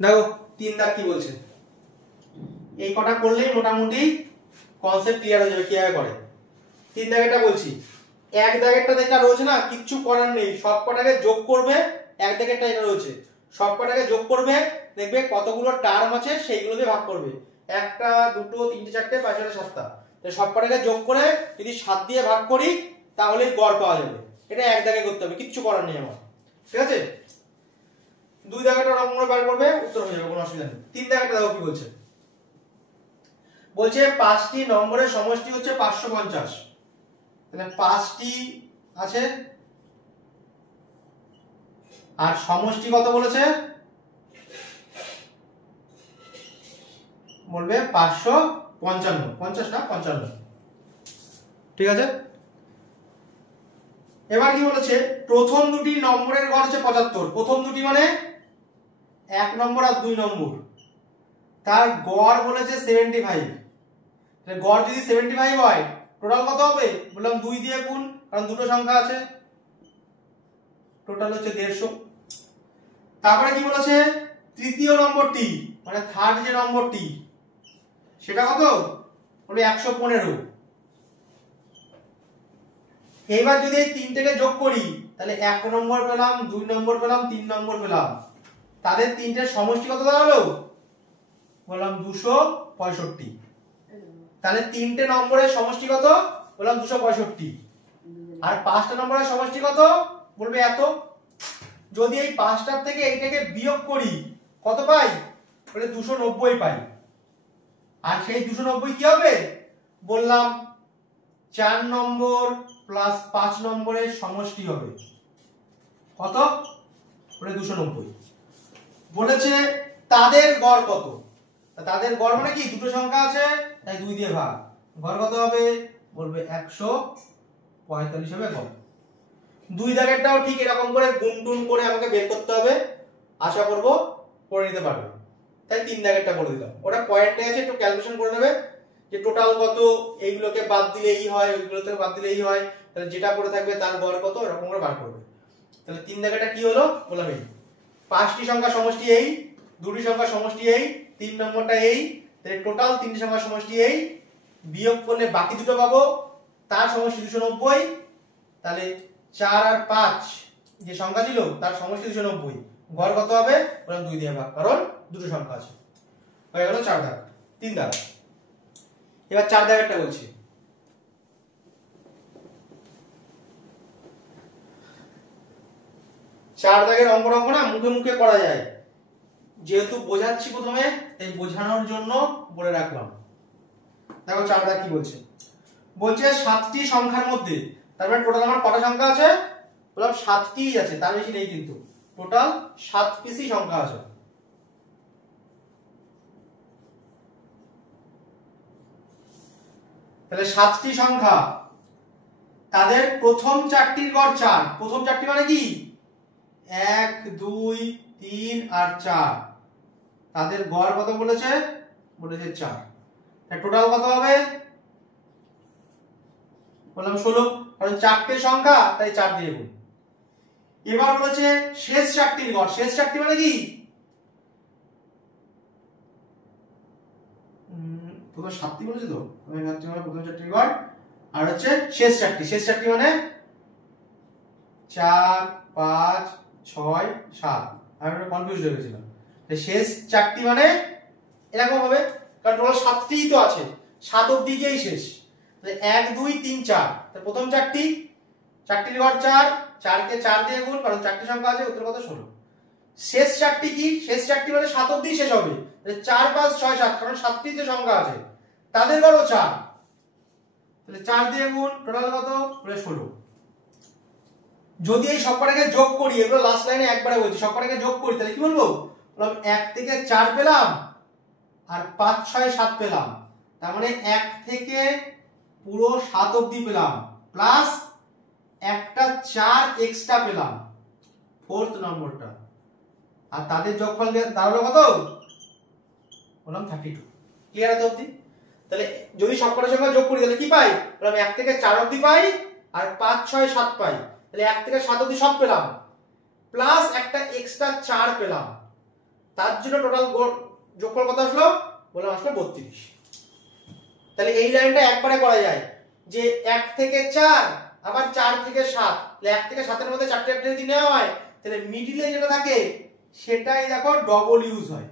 দেখো 3 দাগ কি বলছে, এই কটা করলেই মোটামুটি কনসেপ্ট ক্লিয়ার হয়ে যাবে কিভাবে করে। 3 দাগেরটা বলছি, 1 দাগেরটা যেটা রয়েছে না কিচ্ছু করার নেই, সব কটাকে যোগ করবে। 1 দাগেরটা এটা রয়েছে, সব কটাকে যোগ করবে, দেখবে কতগুলো টার্ম আছে সেইগুলো দিয়ে ভাগ করবে। 1টা 2টো 3টে 4টে 5টা 7টা, তাহলে সব কটাকে যোগ করে যদি 7 দিয়ে ভাগ করি তাহলে গড় পাওয়া যাবে। এটা 1 দাগে করতে হবে, কিচ্ছু করার নেই আমার, ঠিক আছে। 2 দাগেরটা ওরকম করে বার করবে, উত্তর হয়ে যাবে, কোনো অসুবিধা নেই। 3 দাগেরটা দেখো কি বলছে, বলছে 5টি নম্বরের সমষ্টি হচ্ছে 550। তাহলে 5টি আছে আর সমষ্টি কত বলেছে, বলবে 555, 50 না 55, ঠিক আছে। এবার কি বলেছে, প্রথম দুটি নম্বরের গড় হচ্ছে 75। প্রথম দুটি মানে 1 নম্বর আর 2 নম্বর, তার গড় বলেছে 75। তাহলে গড় যদি 75 হয় টোটাল কত হবে, বললাম 2 দিয়ে গুণ, কারণ দুটো সংখ্যা আছে, টোটাল হচ্ছে 150। তারপরে কি বলেছে, তৃতীয় নম্বরটি মানে থার্ড যে নম্বরটি সেটা কত, বলে 115। এইবার যদি এই তিনটেকে যোগ করি তাহলে 1 নম্বর পেলাম, 2 নম্বর পেলাম, 3 নম্বর পেলাম, তাদের তিনটের সমষ্টি কত দাঁড়ালো, বললাম 265। তাহলে তিনটে নম্বরের সমষ্টি কত, বললাম 265, আর 5টা নম্বরের সমষ্টি কত, বলবে এত। যদি এই 5টার থেকে এইটাকে বিয়োগ করি কত পাই, বলে 290 পাই। আর সেই 290 কি হবে, বললাম 4 নম্বর প্লাস 5 নম্বরের সমষ্টি হবে কত, বলে 290। বলেছে তাদের গড় কত, তাদের গড় মানে কি, দুটো সংখ্যা আছে তাই 2 দিয়ে ভাগ, গড় কত হবে, বলবে 145 হবে গড়। 2 দাগেরটাও ঠিক এরকম করে গুণ টুন করে আমাকে বের করতে হবে, আশা করব করে নিতে পারবে। তাই 3 দাগেরটা করে দিলাম, ওটা পয়েন্টে আছে, একটু ক্যালকুলেশন করে নেবে যে টোটাল কত, এইগুলোকে বাদ দিলে এই হয়, ওইগুলোতে বাদ দিলে এই হয়, তাহলে যেটা পড়ে থাকবে তার গড় কত এরকম করে বার করবে। তাহলে 3 দাগেরটা কি হলো, বললাম এই 5টি সংখ্যা সমষ্টি এই, 2টি সংখ্যা সমষ্টি এই, 3 নম্বরটা এই, তাহলে টোটাল 3টি সংখ্যা সমষ্টি এই, বিয়োগ করলে বাকি দুটো পাবো, তার সমষ্টি 290। তাহলে 4 আর 5 যে সংখ্যা ছিল তার সমষ্টি 290, গড় কত হবে, বললাম 2 দিয়ে ভাগ, কারণ দুটো সংখ্যা আছে। হয়ে গেল 4 দাগ। 3 দাগ, এবার 4 দাগেরটা বলছি, 4 দাগের অঙ্ক না মুখে মুখে করা যায়, যেহেতু বোঝাচ্ছি প্রথমে তাই বোঝানোর জন্য বলে রাখলাম। দেখো 4 দাগ কি বলছে, বলছে 7টি সংখ্যার মধ্যে, তারপরে টোটাল আমার কটা সংখ্যা আছে, বললাম 7টি আছে, তার বেশি নেই কিন্তু, টোটাল 7 পিসি সংখ্যা আছে। তাহলে 7টি সংখ্যা, তাদের প্রথম 4টির গড় 4। প্রথম 4টি মানে কি, 1 2 3 আর 4, তাদের গড় কত বলেছে, বলেছে 4। টোটাল কত হবে, বললাম 16, কারণ 4টে সংখ্যা তাই 4 দিয়ে গুণ। এবার বলেছে শেষ 4টির গড়, শেষ 4টি মানে কি, প্রথম 7টি বলেছে তো, আমি ভাবছি প্রথম 4টির গড় আর হচ্ছে শেষ 4টি, শেষ 4টি মানে 4 5 6 7, আমি একটু কনফিউজ হয়ে গেছিলাম। শেষ 4টি মানে এরকম হবে, কারণ টোটাল 7টিই তো আছে, 7 অবধি গিয়েই শেষ। তাহলে 1 2 3 4, তাহলে প্রথম 4টি, 4টির গড় 4, 4কে 4 দিয়ে গুণ, কারণ 4টি সংখ্যা আছে, উত্তর কত 16। শেষ 4টি কি, শেষ 4টি মানে 7 অবধি শেষ হবে, তাহলে 4 5 6 7, কারণ 7টি যে সংখ্যা আছে তাদের গড়ও 4, তাহলে 4 দিয়ে গুণ, টোটাল কত, বলে 16। যদি এই সবকটাকে যোগ করি, এগুলো লাস্ট লাইনে একবারে বলছি, সবকটাকে যোগ করি তাহলে কি বলবো, বললাম 1 থেকে 4 পেলাম আর 5 6 7 পেলাম, তার মানে 1 থেকে পুরো 7 অবধি পেলাম, প্লাস একটা 4 এক্সট্রা পেলাম, 4th নম্বরটা, আর তাদের যোগফল দাঁড়ালো কত, বললাম 32। ক্লিয়ার আছে অবধি? তাহলে যদি সবকটা সংখ্যা যোগ করি তাহলে কি পাই, বললাম 1 থেকে 4 অবধি পাই আর 5 6 7 পাই, তাহলে 1 থেকে 7 অবধি সব পেলাম, প্লাস একটা এক্সট্রা 4 পেলাম, তার জন্য টোটাল যোগফল কত আসলো? বললাম আসলো 32। তাহলে এই লাইনটা একবারে করা যায় যে 1 থেকে 4 আবার 4 থেকে 7, তাহলে 1 থেকে 7 এর মধ্যে 4টে যদি নেওয়া হয় তাহলে মিডিলে যেটা থাকে সেটাই দেখো ডবল ইউজ হয়,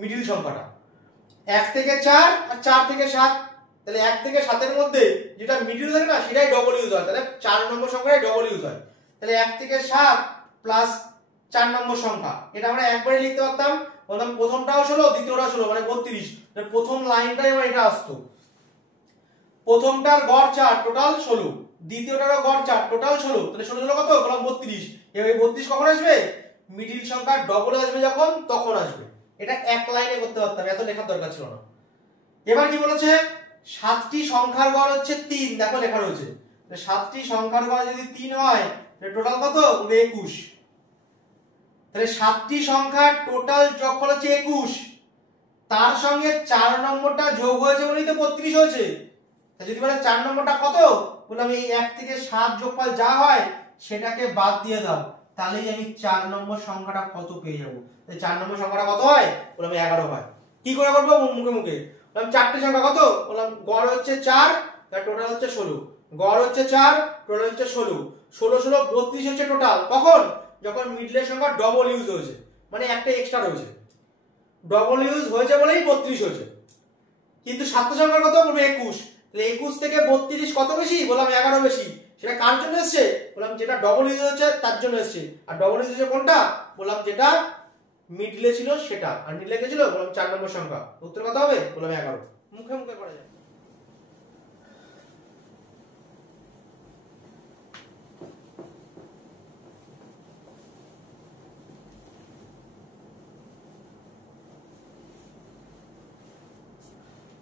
মিডিল সংখ্যাটা 1 থেকে 4 আর 4 থেকে 7, তাহলে 1 থেকে 7 এর মধ্যে যেটা মিডিল থাকে না সেটাই ডবল ইউজ হয়, তাহলে 4 নম্বর সংখ্যাটাই ডবল ইউজ হয়। তাহলে 1 থেকে 7 প্লাস 4 নম্বর সংখ্যা, এটা আমরা একবারে লিখতে পারতাম, বললাম প্রথমটাও 16 দ্বিতীয়টাও 16 মানে 32। তাহলে প্রথম লাইনটাই আমার এটা আসতো, প্রথমটার গড় 4 টোটাল 16, দ্বিতীয়টারও গড় 4 টোটাল 16, তাহলে 16 কত? বললাম 32। এই 32 কখন আসবে? মিডিল সংখ্যা ডবল আসবে যখন, তখন আসবে। এটা এক লাইনে করতে পারতাম, এত লেখার দরকার ছিল না। এবার কি বলেছে? 7টি সংখ্যার গড় হচ্ছে 3, দেখো লেখা রয়েছে 7টি সংখ্যার গড় যদি 3 হয় তাহলে টোটাল কত? 21। তাহলে 7টি সংখ্যার টোটাল যোগফল হচ্ছে 21, তার সঙ্গে 4 নম্বরটা যোগ হয়েছে বলেই তো 32 হয়েছে। যদি বলে 4 নম্বরটা কত? বললাম এই 1 থেকে 7 যোগফল যা হয় সেটাকে বাদ দিয়ে দাও, তাহলেই আমি 4 নম্বর সংখ্যাটা কত পেয়ে যাব। তাহলে 4 নম্বর সংখ্যাটা কত হয়? বললাম 11 হয়। কি করে করব? মুখে মুখে। বললাম 4টে সংখ্যা কত? বললাম গড় হচ্ছে 4, তার টোটাল হচ্ছে 16। গড় হচ্ছে 4, টোটাল হচ্ছে 16। 16 16 32 হচ্ছে টোটাল। কখন? যখন মিডলের সংখ্যা ডবল ইউজ হয়েছে, মানে একটা এক্সট্রা রয়েছে, ডবল ইউজ হয়েছে বলেই 32 হয়েছে। কিন্তু 7টা সংখ্যা কত? বলবো 21। তাহলে 21 থেকে 32 কত বেশি? বললাম 11 বেশি। সেটা কার জন্য এসেছে? বললাম যেটা ডবল ইউজ হচ্ছে তার জন্য এসেছে। আর ডবল ইউজ হচ্ছে কোনটা? বললাম যেটা মিডলে ছিল সেটা, আর মিডলে কে ছিল? বললাম 4 নম্বর সংখ্যা। উত্তর কত হবে? বললাম 11। মুখে মুখে করা যায়।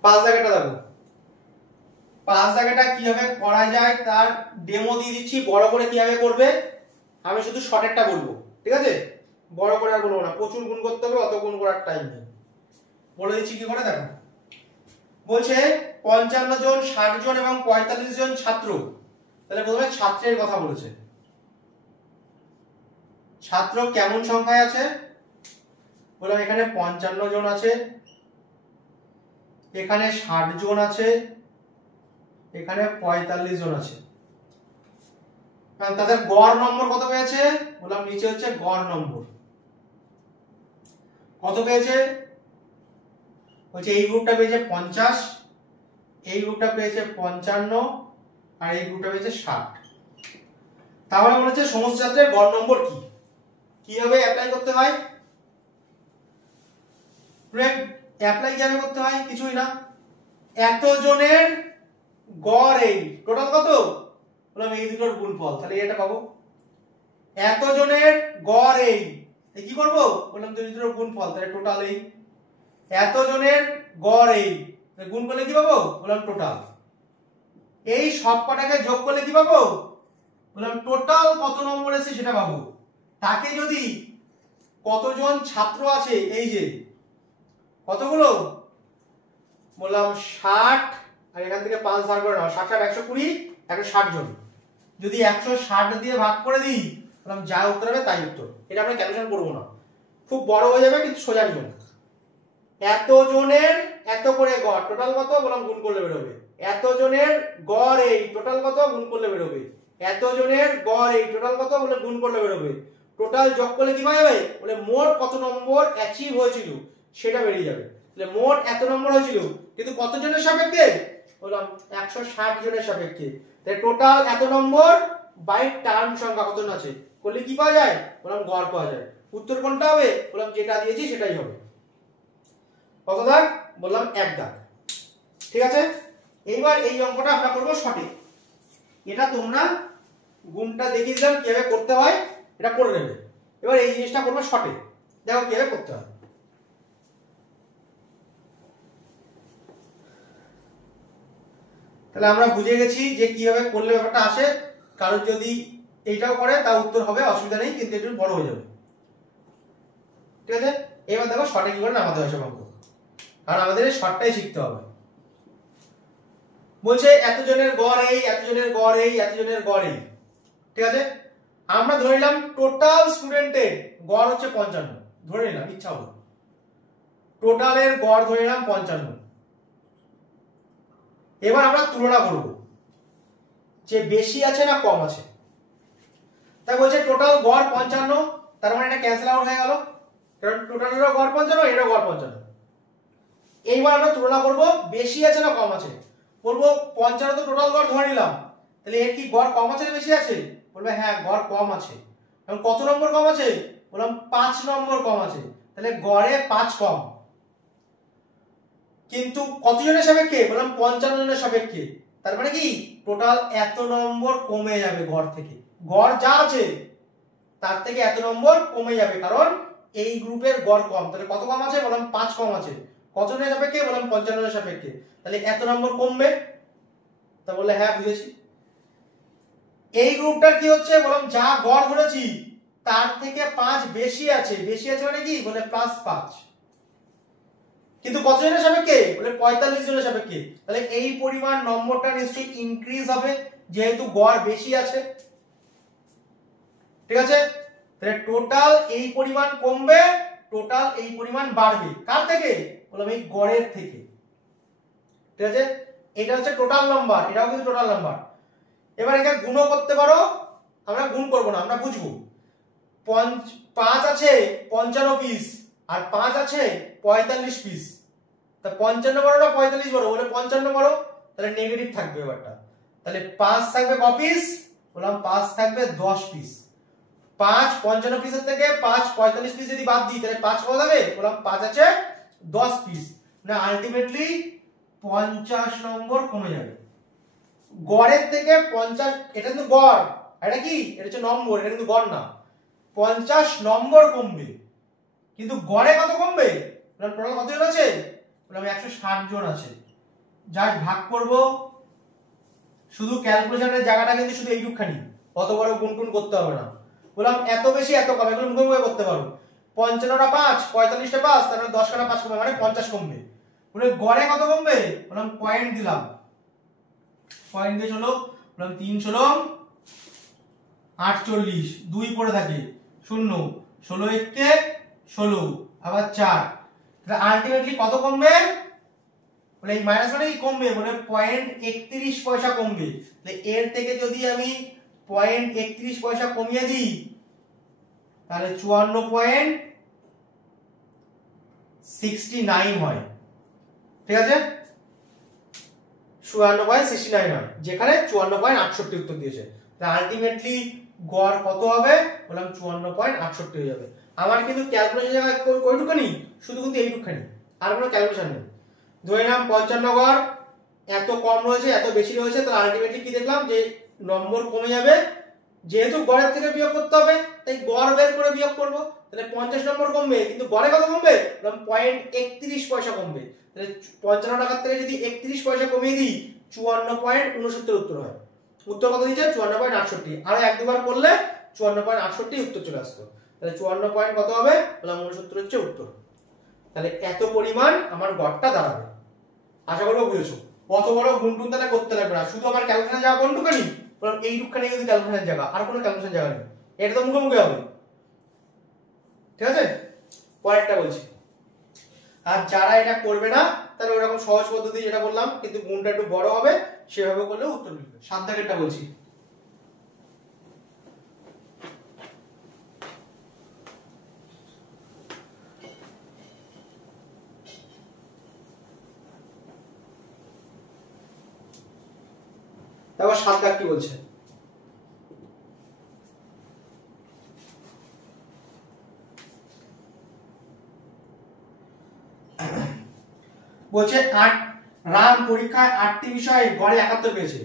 পাঁচ জায়গাটা দেখো, 5 জায়গাটা কিভাবে করা যায় তার ডেমো দিয়ে দিচ্ছি, বড় করে কিভাবে করবে আমি শুধু শর্টেরটা বলবো, ঠিক আছে? বড় করে আর বলবো না, প্রচুর গুণ করতে হবে, অত গুণ করার টাইম নেই। বলে দিচ্ছি কি করে, দেখো। বলছে 55 জন, 60 জন এবং 45 জন ছাত্র। তাহলে প্রথমে ছাত্রের কথা বলেছে। ছাত্র কেমন সংখ্যায় আছে? বললাম এখানে 55 জন আছে, এখানে 60 জন আছে, এখানে 45 জন আছে। তাদের গড় নম্বর কত পেয়েছে? বললাম নিচে হচ্ছে গড় নম্বর কত পেয়েছে। বলছে এই গ্রুপটা পেয়েছে 50, এই গ্রুপটা পেয়েছে 55, আর এই গ্রুপটা পেয়েছে 60। তাহলে বলেছে সমস্ত ছাত্রের গড় নম্বর কি? কিভাবে অ্যাপ্লাই করতে হয়? অ্যাপ্লাই কিভাবে করতে হয়? কিছুই না, এত জনের গড় এই টোটাল কত? বললাম এই দুটোর গুণফল, তাহলে এটা পাবো। এত জনের গড় এই কি করব? বললাম দুটোর গুণফল, তাহলে টোটাল এই। এত জনের গড় এই গুণ করলে কি পাবো? বললাম টোটাল। এই সব কটাকে যোগ করলে কি পাবো? বললাম টোটাল কত নম্বর এসেছে সেটা পাবো। তাকে যদি কতজন ছাত্র আছে, এই যে কতগুলো, বললাম 60, আর এখান থেকে 5 ভাগ করে নাও, 60 আর 120, 160 জন। যদি 160 দিয়ে ভাগ করে দিই, বললাম যা উত্তর হবে তাই উত্তর। এটা আমরা ক্যালকুলেশন করবো না, খুব বড় হয়ে যাবে, কিন্তু সোজা নিয়ম। এত জনের এত করে গড়, টোটাল কত? বললাম গুণ করলে বেরোবে। এত জনের গড় এই টোটাল কত? গুণ করলে বেরোবে। এত জনের গড় এই টোটাল কত? বলে গুণ করলে বেরোবে। টোটাল যোগ করলে কি পাবে? বলে মোট কত নম্বর অ্যাচিভ হয়েছিল সেটা বেরিয়ে যাবে। তাহলে মোট এত নম্বর হয়েছিল, কিন্তু কত জনের সাপেক্ষে? বললাম 160 জনের সাপেক্ষে। তাহলে টোটাল এত নম্বর বাই টার্ম সংখ্যা কত আছে করলে কি পাওয়া যায়? বললাম গড় পাওয়া যায়। উত্তর কোনটা হবে? বললাম যেটা দিয়েছি সেটাই হবে। কত দাগ? বললাম 1 দাগ। ঠিক আছে, এইবার এই অঙ্কটা আমরা করবো শর্টে। এটা তোমরা গুণটা দেখিয়ে দিলাম কিভাবে করতে হয়, এটা করে নেবে। এবার এই জিনিসটা করবো শর্টে, দেখো কিভাবে করতে হয়। তাহলে আমরা বুঝে গেছি যে কিভাবে করলে ব্যাপারটা আসে। কারণ যদি এইটাও করে তা উত্তর হবে, অসুবিধা নেই, কিন্তু একটু বড় হয়ে যাবে। ঠিক আছে, এবার দেখো শর্টে কি করে নামাতে হয় সব অঙ্ক, কারণ আমাদের এই শর্টটাই শিখতে হবে। বলছে এতজনের গড় এই, এতজনের গড় এই, এতজনের গড় এই। ঠিক আছে, আমরা ধরে নিলাম টোটাল স্টুডেন্টের গড় হচ্ছে 55, ধরে নিলাম ইচ্ছা হলো, টোটালের গড় ধরে নিলাম 55। এবার আমরা তুলনা করব যে বেশি আছে না কম আছে। তাই বলছে টোটাল গড় 55, তার মানে এটা ক্যান্সেল আউট হয়ে গেল, কারণ টোটালেরও গড় 55, এরও গড় 55। এইবার আমরা তুলনা করব বেশি আছে না কম আছে। বলবো 55 তো টোটাল গড় ধরে নিলাম, তাহলে এর কি গড় কম আছে না বেশি আছে? বলবে হ্যাঁ গড় কম আছে। এবং কত নম্বর কম আছে? বললাম 5 নম্বর কম আছে, তাহলে গড়ে 5 কম। কিন্তু কতজনের সাপেক্ষে? বললাম 55 জনের সাপেক্ষে। তার মানে কি টোটাল এত নম্বর কমে যাবে গড় থেকে, গড় যা আছে তার থেকে এত নম্বর কমে যাবে, কারণ এই গ্রুপের গড় কম। তাহলে কত কম আছে? বললাম 5 কম আছে। কতজনের সাপেক্ষে? বললাম 55 জনের সাপেক্ষে। তাহলে এত নম্বর কমবে। তা বললে হ্যাঁ বুঝেছি। এই গ্রুপটার কি হচ্ছে? বললাম যা গড় ধরেছি তার থেকে 5 বেশি আছে। বেশি আছে মানে কি? বলে +5। কিন্তু কতজনের সাপেক্ষে? বলে 45 জনের সাপেক্ষে। তাহলে এই পরিমাণ নম্বরটা নিশ্চয়ই ইনক্রিজ হবে, যেহেতু গড় বেশি আছে। ঠিক আছে, তাহলে টোটাল এই পরিমাণ কমবে, টোটাল এই পরিমাণ বাড়বে। কার থেকে? বললাম এই গড়ের থেকে। ঠিক আছে, এটা হচ্ছে টোটাল নাম্বার, এটাও কিন্তু টোটাল নাম্বার। এবার একে গুণও করতে পারো, আমরা গুণ করব না, আমরা বুঝবো। 5 আছে 55 পিস আর 5 আছে 45 পিস। তা 55 বড় না 45 বড়? বলে 55 বড়, তাহলে নেগেটিভ থাকবে এবারটা। তাহলে 5 থাকবে ক পিস? বললাম 5 থাকবে 10 পিস। 5 55 পিসের থেকে 5 45 পিস যদি বাদ দিই তাহলে 5 কত হবে? বললাম 5 আছে 10 পিস। না আলটিমেটলি 50 নম্বর কমে যাবে গড়ের থেকে। 50, এটা কিন্তু গড়, এটা কি? এটা হচ্ছে নম্বর, এটা কিন্তু গড় না। 50 নম্বর কমবে, কিন্তু গড়ে কত কমবে? টোটাল কতজন আছে? বললাম 160 জন আছে। জাস্ট ভাগ করব, শুধু ক্যালকুলেশনের জায়গাটা কিন্তু শুধু এইটুকখানি, অত বড় গুণ টুন করতে হবে না। বললাম এত বেশি এত কম, এগুলো মুখে মুখে করতে পারো। 55টা 5, 45টা 5, তার মানে 10 কাটা 5 কমবে, মানে 50 কমবে। বলে গড়ে কত কমবে? বললাম পয়েন্ট দিলাম, পয়েন্ট দিয়ে চলো। বললাম 3 ষোলো 48, 2 পড়ে থাকে 0, 16 একে 16, আবার 4। তাহলে আলটিমেটলি কত কমবে? বলে এই মাইনাস মানে কি কমবে? বলে 0.31 পয়সা কমবে। তাহলে এর থেকে যদি আমি 0.31 পয়সা কমিয়ে দিই তাহলে 54.69 হয়। ঠিক আছে, 54.69 হয়, যেখানে 54.68 উত্তর দিয়েছে। তাহলে আলটিমেটলি গড় কত হবে? বললাম 54.68 হয়ে যাবে। আমার কিন্তু ক্যালকুলেশন জায়গায় কয়টুখানি? শুধু কিন্তু এইটুকখানি, আর কোনো ক্যালকুলেশন নেই। ধরে নাম 55 গড়, এত কম রয়েছে এত বেশি রয়েছে, তাহলে আলটিমেটলি কি দেখলাম? যে নম্বর কমে যাবে, যেহেতু গড়ের থেকে বিয়োগ করতে হবে তাই গড় বের করে বিয়োগ করব। তাহলে 50 নম্বর কমবে, কিন্তু গড়ে কত কমবে? 0.31 পয়সা কমবে। তাহলে 55 টাকার থেকে যদি 31 পয়সা কমিয়ে দিই 54.69 উত্তর হয়। উত্তর কত দিয়েছে? 54.68। আর এক দুবার করলে 54.68 উত্তর চলে আসতো। তাহলে 54 পয়েন্ট কত হবে? বললাম 69 হচ্ছে উত্তর। তাহলে এত পরিমাণ আমার গড়টা দাঁড়াবে। আশা করবো বুঝেছো। কত বড় গুণ টুন তাহলে করতে লাগবে না, শুধু আমার ক্যালকুলেশন জায়গা কোনটুখানি? বললাম এইটুকখানি যদি ক্যালকুলেশন জায়গা, আর কোনো ক্যালকুলেশন জায়গা নেই, এটা তো মুখে মুখে হবে। ঠিক আছে, পরেরটা বলছি। আর যারা এটা করবে না তাহলে ওরকম সহজ পদ্ধতি যেটা বললাম, কিন্তু গুণটা একটু বড় হবে, সেভাবে করলে উত্তর মিলবে। 7 দাগেরটা বলছি। তারপর 7 দাগ কি বলছে? বলছে রাম পরীক্ষায় 8টি বিষয়ে গড়ে 71 পেয়েছে।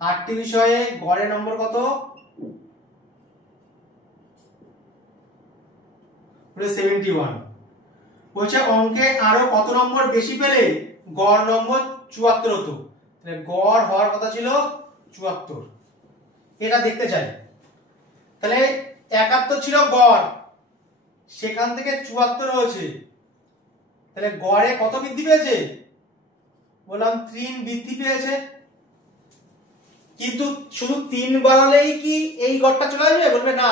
8টি বিষয়ে গড়ে নম্বর কত? 71। বলছে অঙ্কে আরো কত নম্বর বেশি পেলে গড় নম্বর 74 হতো। তাহলে গড় হওয়ার কথা ছিল 74, এটা দেখতে চাই। তাহলে 71 ছিল গড়, সেখান থেকে 74 হয়েছে, তাহলে গড়ে কত বৃদ্ধি পেয়েছে? বললাম 3 বৃদ্ধি পেয়েছে। কিন্তু শুধু 3 বাড়ালেই কি এই গড়টা চলে আসবে? বলবে না,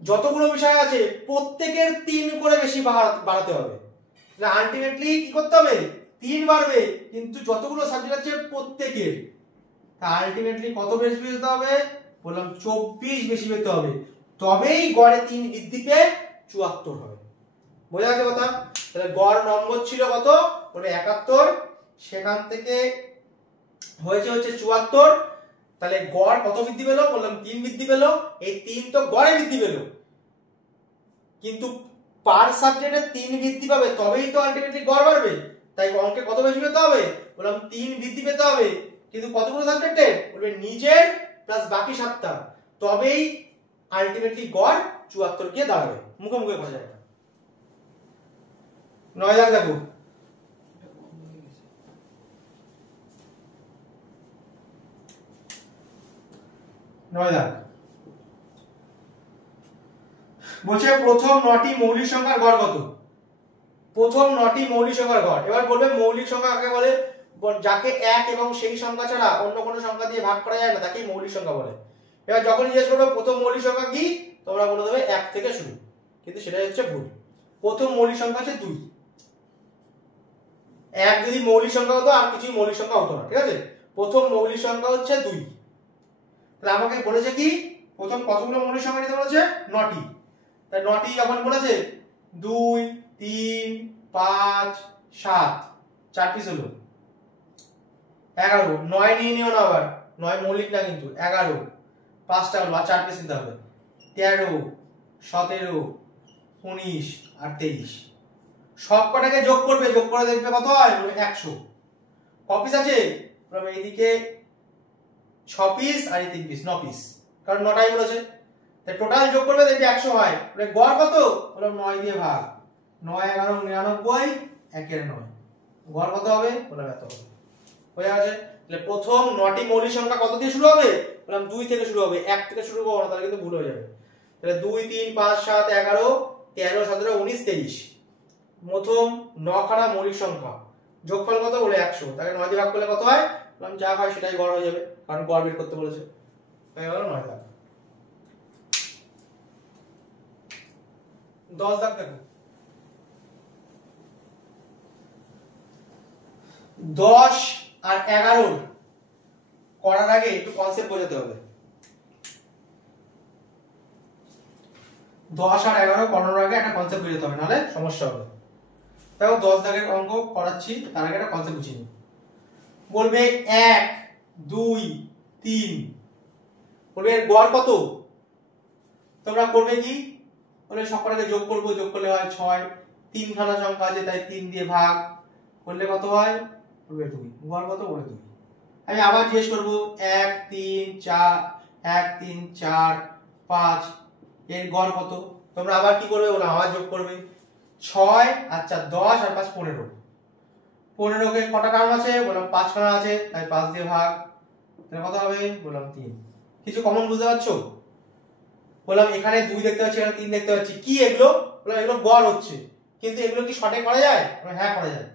যতগুলো বিষয় আছে প্রত্যেকের 3 করে বেশি বাড়াতে হবে। আলটিমেটলি কি করতে হবে, 3 বাড়বে, কিন্তু যতগুলো সাবজেক্ট আছে প্রত্যেকের আলটিমেটলি কত বেশি পেতে হবে, বললাম 24 বেশি পেতে হবে, তবেই গড়ে 3 বৃদ্ধি পেয়ে 74 হবে। বোঝা গেছে কথা? তাহলে গড় নম্বর ছিল কত, বলে 71, সেখান থেকে হয়েছে 74, তাহলে গড় কত বৃদ্ধি পেল, বললাম 3 বৃদ্ধি পেল। এই 3 তো গড়ে বৃদ্ধি পেল, কিন্তু পার সাবজেক্টে 3 বৃদ্ধি পাবে তবেই তো আলটিমেটলি গড় বাড়বে। তাই অঙ্কে কত বেশি পেতে হবে, বললাম 3 বৃদ্ধি পেতে হবে, কিন্তু কতগুলো সাবজেক্টে, বলবে নিজের প্লাস বাকি 7টা, তবেই আলটিমেটলি গড় 74 গিয়ে দাঁড়াবে। মুখে মুখে কথা যায়। 9 লাখ দেখো, বলছে প্রথম 9টি মৌলিক সংখ্যার গড় কত। প্রথম 9টি মৌলিক সংখ্যার গড়, এবার বলবে মৌলিক সংখ্যা কাকে বলে, যাকে 1 এবং সেই সংখ্যা ছাড়া অন্য কোনো সংখ্যা দিয়ে ভাগ করা যায় না তাকেই মৌলিক সংখ্যা বলে। এবার যখন জিজ্ঞেস করবে প্রথম মৌলিক সংখ্যা কি, তোমরা বলে দেবে 1 থেকে শুরু, কিন্তু সেটাই হচ্ছে ভুল। প্রথম মৌলিক সংখ্যা হচ্ছে 2। 1 যদি মৌলিক সংখ্যা হতো আর কিছুই মৌলিক সংখ্যা হতো না, ঠিক আছে? প্রথম মৌলিক সংখ্যা হচ্ছে 2। তাহলে আমাকে বলেছে কি, প্রথম কতগুলো মৌলিক সংখ্যা নিতে বলেছে, 9টি। তাই 9টি যখন বলেছে 2 3 5 7, 4 পিস হলো 11। 9 নিয়ে নিও না, আবার 9 মৌলিক না কিন্তু, 11 5টা হলো, আর 4 পিস নিতে হবে, 13 17 19 আর 23। সব কটাকে যোগ করবে, যোগ করে দেখবে কত হয়, 100। কপিস আছে, এইদিকে 6 পিস আর এই 3 পিস, 9 পিস, কারণ 9টাই বলেছে। তাই টোটাল যোগ করবে দেখবে 100 হয়। গড় কত, বললাম 9 দিয়ে ভাগ, 9 11 99, 1 এর 9, গড় কত হবে, বললাম এত হবে। হয়ে গেছে? তাহলে প্রথম 9টি মৌলিক সংখ্যা কত দিয়ে শুরু হবে, বললাম 2 থেকে শুরু হবে, 1 থেকে শুরু করব না, তাহলে কিন্তু ভুল হয়ে যাবে। তাহলে 2 3 5 7 11 13 17 19 23, প্রথম 9খানা মৌলিক সংখ্যা, যোগফল কত, বলে 100। তাকে 9 দিয়ে ভাগ করলে কত হয়, বললাম যা হয় সেটাই গড় হয়ে যাবে, কারণ গড় বের করতে বলেছে। হয়ে গেল 9 লাখ। 10 লাখ দেখো, 10 আর 11 করার আগে একটু কনসেপ্ট বোঝাতে হবে। 10 আর 11 করানোর আগে একটা কনসেপ্ট বোঝাতে হবে, নাহলে সমস্যা হবে। দেখো 10 দাগের অঙ্ক করাচ্ছি, তার আগে একটা কনসেপ্ট বুঝিয়ে নিই। বলবে 1 2 3, বলবে এর গড় কত, তোমরা করবে কি, বলে সবকটাকে যোগ করব, যোগ করলে হয় 6, 3খানা সংখ্যা আছে তাই 3 দিয়ে ভাগ করলে কত হয়, বলবে 2, গড় কত, বলে 2। আমি আবার জিজ্ঞেস করব 1 3 4 1 3 4 5, এর গড় কত, তোমরা আবার কি করবে, বলে আবার যোগ করবে, 6 আচ্ছা 10 আর 5 15, 15 কে কটা কারণ আছে, বললাম 5 খানা আছে তাই 5 দিয়ে ভাগ, তাহলে কত হবে, বললাম 3। কিছু কমন বুঝতে পারছো, বললাম এখানে 2 দেখতে পাচ্ছি, এখানে 3 দেখতে পাচ্ছি, কি এগুলো, বললাম এগুলো গড় হচ্ছে, কিন্তু এগুলো কি শর্টে করা যায়, হ্যাঁ করা যায়।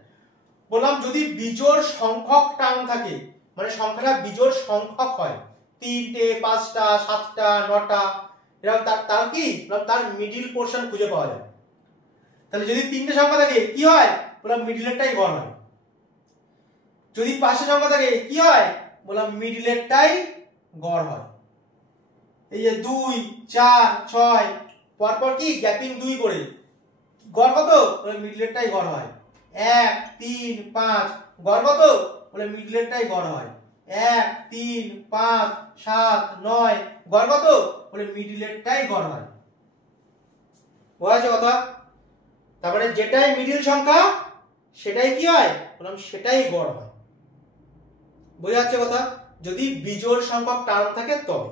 বললাম যদি বিজোড় সংখ্যক টার্ম থাকে, মানে সংখ্যাটা বিজোড় সংখ্যক হয়, 3টে 5টা 7টা 9টা এরকম, তার কি, তার মিডিল পোরশন খুঁজে পাওয়া যায়। তাহলে যদি 3টে সংখ্যা থাকে কি হয়, বললাম মিডিলেরটাই গড় হয়। যদি 5টে সংখ্যা থাকে কি হয়, বললাম মিডিলেরটাই গড় হয়। এই যে 2 4 6 পরপর কি গ্যাপিং 2 করে, গড় কত, বলে মিডলেরটাই গড় হয়। 1 3 5, গড় কত, বলে মিডলেরটাই গড় হয়। 1 3 5 7 9, গড় কত, বলে মিডলেরটাই গড় হয়। বোঝা যাচ্ছে কথা? তারপরে যেটাই মিডিল সংখ্যা সেটাই কি হয়, বললাম সেটাই গড় হয়। বোঝা যাচ্ছে কথা? যদি বিজোড় সংখ্যক টার্ম থাকে তবে।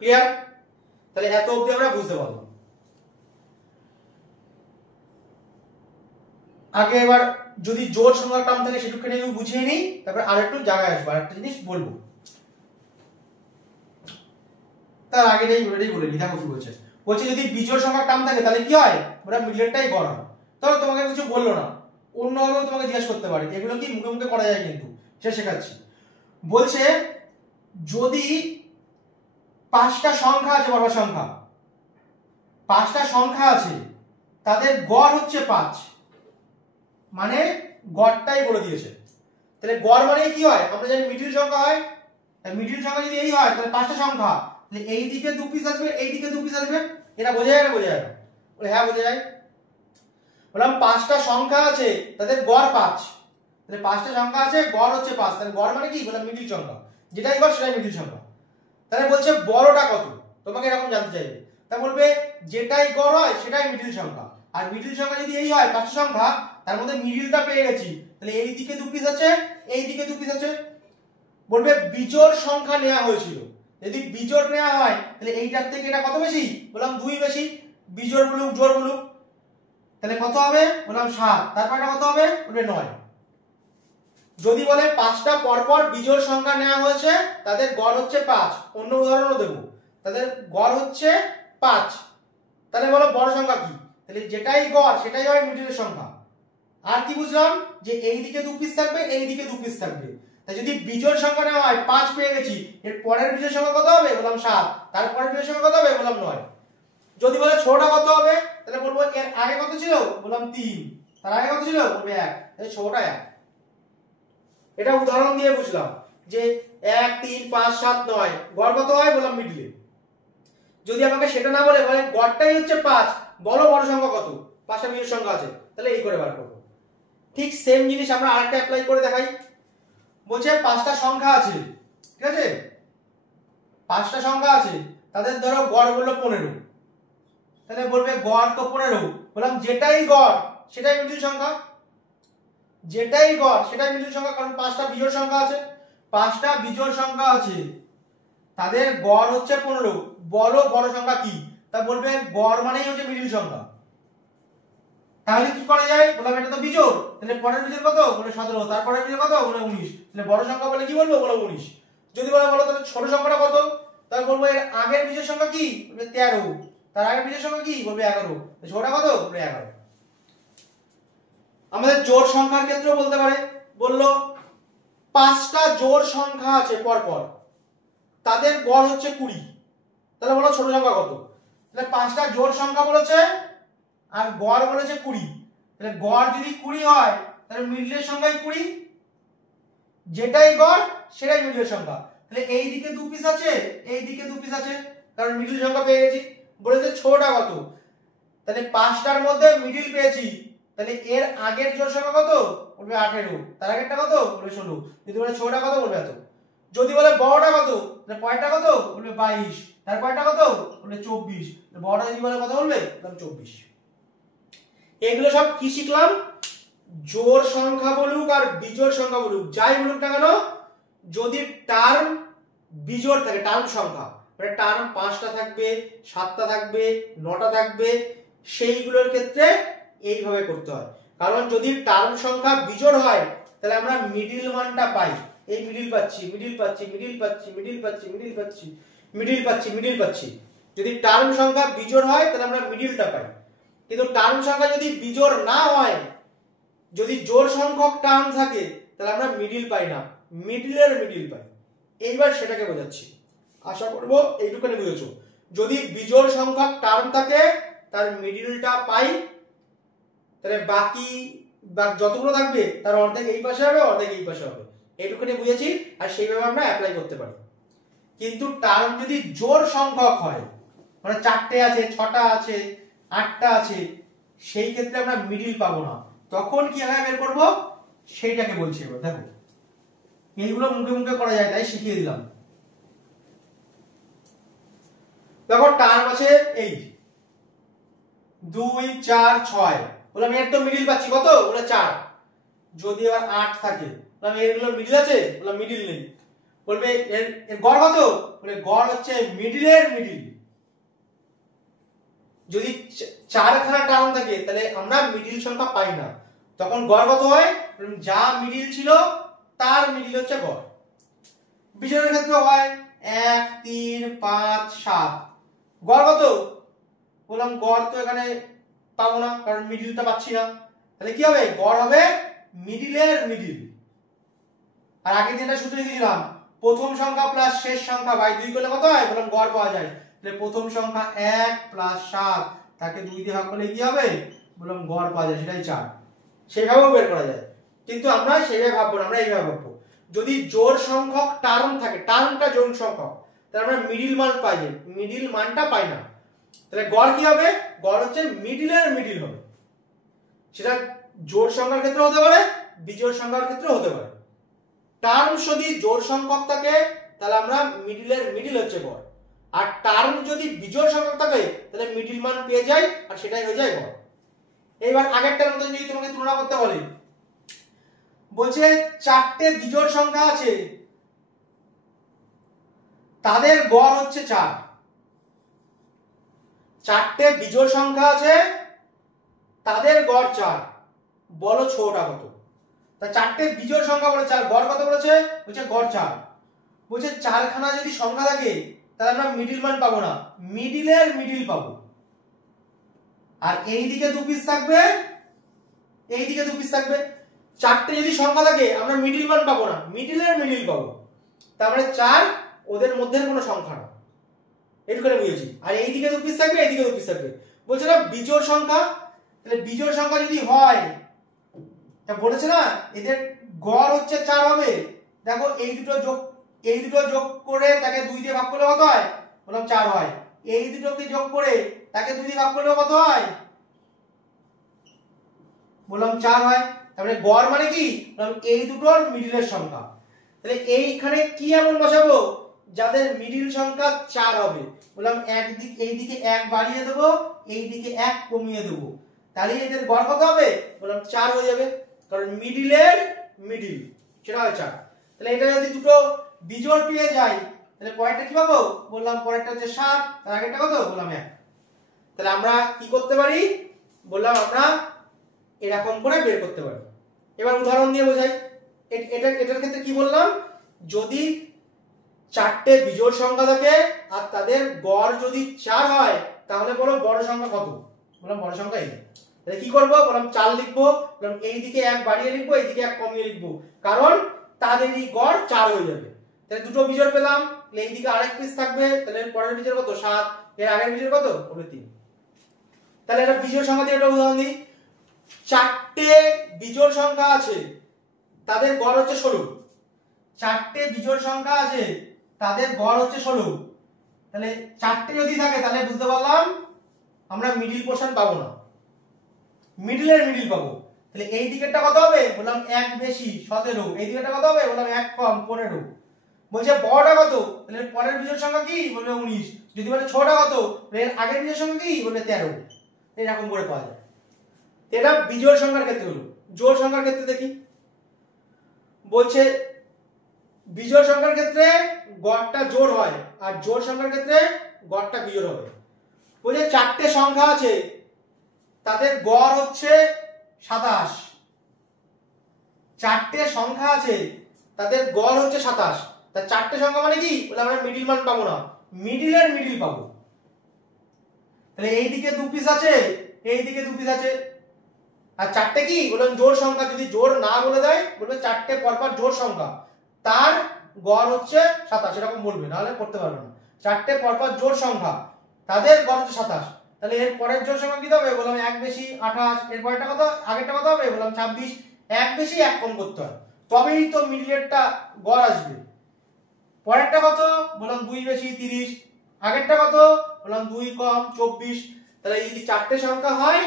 ক্লিয়ার? তাহলে এত অবধি আমরা বুঝতে পারলাম। আগে এবার যদি জোড় সংখ্যক টার্ম থাকে সেটুকুখানি আমি বুঝিয়ে নিই, তারপর আরেকটু জায়গায় আসবো, আরেকটা জিনিস বলবো। তার আগেটাই বলে নি, দেখো কি বলছে। বলছে যদি বিজোড় সংখ্যক টার্ম থাকে তাহলে কি হয়, ওরা মিডলেরটাই গড় হয়। তবে তোমাকে কিছু বললো না, অন্যভাবেও তোমাকে জিজ্ঞেস করতে পারে, এগুলো কি মুখে মুখে করা যায়, কিন্তু সেটা শেখাচ্ছি। বলছে যদি পাঁচটা সংখ্যা আছে, বড় সংখ্যা, পাঁচটা সংখ্যা আছে, তাদের গড় হচ্ছে 5, মানে গড়টাই বলে দিয়েছে। তাহলে গড় মানে কি হয়, আমরা জানি মিডিল সংখ্যা হয়। মিডিল সংখ্যা যদি এই হয় তাহলে পাঁচটা সংখ্যা, তাহলে এই দিকে 2 পিস আসবে, এই দিকে 2 পিস আসবে। এটা বোঝা যায় না? বোঝা যায় না? বলে হ্যাঁ বোঝা যায়। বললাম পাঁচটা সংখ্যা আছে, তাদের গড় 5, তাহলে পাঁচটা সংখ্যা আছে, গড় হচ্ছে 5, তাহলে গড় মানে কি, বললাম মিডিল সংখ্যা, যেটাই গড় সেটাই মিডিল সংখ্যা। তাহলে বলছে বড়টা কত, তোমাকে এরকম জানতে চাইবে, তা বলবে যেটাই গড় হয় সেটাই মিডিল সংখ্যা। আর মিডিল সংখ্যা যদি এই হয় পাঁচটা সংখ্যা, তার মধ্যে মিডিলটা পেয়ে গেছি, তাহলে এই দিকে 2 পিস আছে, এই দিকে 2 পিস আছে। বলবে বিজোড় সংখ্যা নেওয়া হয়েছিল, যদি বিজোড় নেওয়া হয় তাহলে এইটার থেকে এটা কত বেশি, বললাম 2 বেশি, বিজোড় বলুক জোড় বলুক, তাহলে কত হবে, বললাম 7, তারপর এটা কত হবে, বলবে 9। যদি বলে পাঁচটা পরপর বিজোড় সংখ্যা নেওয়া হয়েছে, তাদের গড় হচ্ছে 5, অন্য উদাহরণও দেব, তাদের গড় হচ্ছে 5, তাহলে বলো বড় সংখ্যা কি, তাহলে যেটাই গড় সেটাই হয় মিডিলের সংখ্যা। আর কি বুঝলাম, যে এই দিকে 2 পিস থাকবে, এই দিকে 2 পিস থাকবে। তাই যদি বিজোড় সংখ্যা নেওয়া হয় 5 পেয়ে গেছি, এর পরের বিজোড় সংখ্যা কত হবে, বললাম 7, তারপরের বিজোড় সংখ্যা কত হবে, বললাম 9। যদি বলে ছোটটা কত হবে, তাহলে বলবো এর আগে কত ছিল, বললাম 3, তার আগে কত ছিল, বলবে 1, তাহলে ছোটটা 1। এটা উদাহরণ দিয়ে বুঝলাম যে 1 3 5 7 9 গড় কত হয়, বললাম মিডলে। যদি আমাকে সেটা না বলে গড়টাই হচ্ছে 5, বলো বড় সংখ্যা কত, পাঁচটা বিজোড় সংখ্যা আছে, তাহলে এই করে বার করব। ঠিক সেম জিনিস আমরা আরেকটা অ্যাপ্লাই করে দেখাই। বলছে পাঁচটা সংখ্যা আছে, ঠিক আছে, পাঁচটা সংখ্যা আছে, তাদের ধরো গড় বললো 15, তাহলে বলবে গড় তো 15, বললাম যেটাই গড় সেটাই মিডিল সংখ্যা, যেটাই গড় সেটাই মিডিল সংখ্যা, কারণ পাঁচটা বিজোড় সংখ্যা আছে, পাঁচটা বিজোড় সংখ্যা আছে, তাদের গড় হচ্ছে 15, বলো বড় সংখ্যা কি, তা বলবে গড় মানেই হচ্ছে মিডিল সংখ্যা। তাহলে কি করা যায়, বললাম এটা তো বিজোড়, তাহলে পরের বিজোড় কত, বলে 17, তারপরের বিজোড় কত, বলে 19, তাহলে বড় সংখ্যা বলে কি বলবো, বলে 19। যদি বলো তাহলে ছোট সংখ্যাটা কত, তাহলে বলবো এর আগের বিজোড় সংখ্যা কি, বলবে 13, তার আগের বিজোড় সংখ্যা কি, বলবে 11, ছোটটা কত, বলবে 11। আমাদের জোড় সংখ্যার ক্ষেত্রেও বলতে পারে, বললো পাঁচটা জোড় সংখ্যা আছে পরপর, তাদের গড় হচ্ছে 20, তাহলে বলো ছোট সংখ্যা কত, তাহলে পাঁচটা জোড় সংখ্যা বলেছে আর গড় বলেছে 20, তাহলে গড় যদি 20 হয় তাহলে মিডলের সংখ্যাই 20, যেটাই গড় সেটাই মিডলের সংখ্যা। তাহলে এই দিকে 2 পিস আছে, এই দিকে 2 পিস আছে, কারণ মিডল সংখ্যা পেয়ে গেছি। বলেছে ছোটটা কত, তাহলে পাঁচটার মধ্যে মিডল পেয়েছি, তাহলে এর আগের জোড় সংখ্যা কত, বলবে 18, তার আগেরটা কত, বলবে 16, যদি বলে ছোটটা কত, বলবে এত। যদি বলে বড়টা কত, তাহলে পরেরটা কত, বলবে 22, তার পরেরটা কত, বলবে 24, বড়টা যদি বলে কত বলবে, বললাম 24। এগুলো সব কি শিখলাম, জোড় সংখ্যা বলুক আর বিজোড় সংখ্যা বলুক, যাই বলুক না কেন, যদি টার্ম বিজোড় থাকে, টার্ম সংখ্যা মানে টার্ম 5টা থাকবে, 7টা থাকবে, 9টা থাকবে, সেইগুলোর ক্ষেত্রে এইভাবে করতে হয়। কারণ যদি টার্ম সংখ্যা বিজোড় হয় তাহলে আমরা মিডিল মানটা পাই, এই মিডিল পাচ্ছি, মিডিল পাচ্ছি, মিডিল পাচ্ছি, মিডিল পাচ্ছি, মিডিল পাচ্ছি, মিডিল পাচ্ছি, মিডিল পাচ্ছি। যদি টার্ম সংখ্যা বিজোড় হয় তাহলে আমরা মিডিলটা পাই। কিন্তু টার্ম সংখ্যা যদি বিজোড় না হয়, যদি জোড় সংখ্যক টার্ম থাকে, তাহলে আমরা মিডিল পাই না, মিডিলের মিডিল পাই। এইবার সেটাকে বোঝাচ্ছি, আশা করবো এইটুকুনি বুঝেছো। যদি বিজোড় সংখ্যক টার্ম থাকে তার মিডিলটা পাই, তাহলে বাকি যতগুলো থাকবে তার অর্ধেক এই পাশে হবে, অর্ধেক এই পাশে হবে, এইটুকুনি বুঝেছি। আর সেইভাবে আমরা অ্যাপ্লাই করতে পারি। কিন্তু টার্ম যদি জোড় সংখ্যক হয়, মানে 4টে আছে, 6টা আছে, 8টা আছে, সেই ক্ষেত্রে আমরা মিডিল পাবো না। তখন কিভাবে বের করবো সেইটাকে বলছি। এবার দেখো, এইগুলো মুখে মুখে করা যায়, তাই শিখিয়ে দিলাম। দেখো টার্ম আছে এই 2 4 6, বললাম এর তো মিডিল পাচ্ছি কত, বলে 4। যদি আবার 8 থাকে, বললাম এরগুলো মিডিল আছে, বললাম মিডিল নেই। বলবে এর গড় কত, বলে গড় হচ্ছে মিডিলের মিডিল। যদি 4খানা টার্ম থাকে তাহলে আমরা মিডিল সংখ্যা পাই না, তখন গড় কত হয়, যা মিডিল ছিল তার মিডিল হচ্ছে গড়। বিজোড়ের ক্ষেত্রে হয় 1 3 5 7, গড় কত, বললাম গড় তো এখানে পাবো না কারণ মিডিলটা পাচ্ছি না, তাহলে কি হবে, গড় হবে মিডিলের মিডিল। আর আগের দিনটা সূত্র লিখেছিলাম, প্রথম সংখ্যা প্লাস শেষ সংখ্যা বাই 2 করলে কত হয়? বললাম গড় পাওয়া যায়। তাহলে প্রথম সংখ্যা 1 প্লাস 7 তাকে 2 দিয়ে ভাগ করলে কি হবে? বললাম গড় পাওয়া যায়, সেটাই 4। সেভাবেও বের করা যায়, কিন্তু আমরা সেইভাবে ভাববো না, আমরা এইভাবে ভাববো। যদি জোড় সংখ্যক টার্ম থাকে, টার্মটা জোড় সংখ্যক, তাহলে আমরা মিডিল মান পাই, মিডিল মানটা পাই না। তাহলে গড় কি হবে? গড় হচ্ছে মিডিলের মিডিল হবে। সেটা জোড় সংখ্যার ক্ষেত্রে হতে পারে, বিজোড় সংখ্যার ক্ষেত্রে হতে পারে। টার্ম যদি জোড় সংখ্যক থাকে তাহলে আমরা মিডিলের মিডিল হচ্ছে গড়, আর টার্ম যদি বিজোড় সংখ্যক থাকে তাহলে মিডিল মান পেয়ে যাই, আর সেটাই হয়ে যায় গড়। এইবার আগেরটার মতো যদি তোমাকে তুলনা করতে বলে, বলছে 4টে বিজোড় সংখ্যা আছে, তাদের গড় হচ্ছে 4। 4টে বিজোড় সংখ্যা আছে, তাদের গড় 4। বলো ছোটটা কত? তা 4টে বিজোড় সংখ্যা বলে 4, গড় কত বলেছে? বলছে গড় 4। বলছে 4খানা যদি সংখ্যা থাকে তাহলে আমরা মিডিল মান পাবো না, মিডিলের মিডিল পাবো। আর এই দিকে 2 পিস থাকবে, এই দিকে 2 পিস থাকবে। 4টে যদি সংখ্যা থাকে আমরা মিডিল মান পাবো না, মিডিলের মিডিল পাবো। তার মানে 4 ওদের মধ্যে কোনো সংখ্যা না, এটুকু করে বুঝেছি। আর এই দিকে 2 পিস থাকবে, এই দিকে 2 পিস থাকবে। বলছে না বিজোড় সংখ্যা, তাহলে বিজোড় সংখ্যা যদি হয়, তা বলেছে না এদের গড় হচ্ছে 4 হবে। দেখো এই দুটো যোগ করে তাকে 2 দিয়ে ভাগ করলে কত হয়? বললাম 4 হয়। এই দুটোকে যোগ করে তাকে 2 দিয়ে ভাগ করলে কত হয়? বললাম 4 হয়। তারপরে গড় মানে কি? বললাম এই দুটোর মিডিলের সংখ্যা। তাহলে এইখানে কি এমন বসাবো যাদের মিডিল সংখ্যা 4 হবে? বললাম এই দিকে 1 বাড়িয়ে দেবো, এই দিকে 1 কমিয়ে দেবো, তাহলে এদের গড় কত হবে? বললাম 4 হয়ে যাবে, কারণ মিডিলের মিডিল সেটা হয় 4। তাহলে এটা যদি দুটো বিজোড় পেয়ে যাই তাহলে পরেরটা কি পাবো? বললাম পরেরটা হচ্ছে 7, তার আগেরটা কত? বললাম 1। তাহলে আমরা কি করতে পারি? বললাম আমরা এরকম করে বের করতে পারি। এবার উদাহরণ দিয়ে বোঝাই। এটার ক্ষেত্রে কি বললাম? যদি 4টে বিজোড় সংখ্যা থাকে আর তাদের গড় যদি 4 হয় তাহলে বলো বড় সংখ্যা কত? বললাম বড় সংখ্যা এই। তাহলে কি করব? বললাম 4 লিখবো, বললাম এই দিকে 1 বাড়িয়ে লিখবো, এই দিকে 1 কমিয়ে লিখবো, কারণ তাদেরই গড় 4 হয়ে যাবে। তাহলে দুটো বিজোড় পেলাম, তাহলে এই দিকে আরেক পিস থাকবে, তাহলে পরের বিজোড় কত? 7, এর আগের বিজোড় কত? 3। তাহলে এটা বিজোড় সংখ্যা দিয়ে একটা উদাহরণ দিই। 4টে বিজোড় সংখ্যা আছে, তাদের গড় হচ্ছে 16। 4টে বিজোড় সংখ্যা আছে, তাদের গড় হচ্ছে 16। তাহলে 4টে যদি থাকে তাহলে বুঝতে পারলাম আমরা মিডিল পোরশন পাবো না, মিডিলের মিডিল পাবো। তাহলে এই দিকেরটা কত হবে? বললাম 1 বেশি 17, এই দিকেরটা কত হবে? বললাম 1 কম 15। বলছে বড়টা কত? তাহলে পরের বিজোড় সংখ্যা কি? বলবে 19। যদি বলে ছোটটা কত? এর আগের বিজোড় সংখ্যা কি? বলবে 13। এরকম করে পাওয়া যায়। এটা বিজোড় সংখ্যার ক্ষেত্রে হলো। জোড় সংখ্যার ক্ষেত্রে দেখি। বলছে বিজোড় সংখ্যার ক্ষেত্রে গড়টা জোড় হয়, আর জোড় সংখ্যার ক্ষেত্রে গড়টা বিজোড় হবে। বলছে 4টে সংখ্যা আছে, তাদের গড় হচ্ছে 27। 4টে সংখ্যা আছে, তাদের গড় হচ্ছে 27। তা 4টে সংখ্যা মানে কি? বলে আমরা মিডিল মান পাবো না, মিডিলের মিডিল পাবো। তাহলে এই দিকে 2 পিস আছে, এই দিকে 2 পিস আছে। আর 4টে কি? বললাম জোড় সংখ্যা। যদি জোড় না বলে দেয় বলবে 4টে পরপর জোড় সংখ্যা, তার গড় হচ্ছে 27, এরকম বলবে, নাহলে করতে পারবে না। 4টে পরপর জোড় সংখ্যা, তাদের গড় হচ্ছে 27। তাহলে এর পরের জোড় সংখ্যা কি হবে? বললাম 1 বেশি 28, এর পরেরটা কত? আগেরটা কত হবে? বললাম 26। 1 বেশি 1 কম করতে হয়, তবেই তো মিডিলেরটা গড় আসবে। পরেরটা কত? বললাম 2 বেশি 30, আগেরটা কত? বললাম 2 কম 24। তাহলে যদি 4টে সংখ্যা হয়,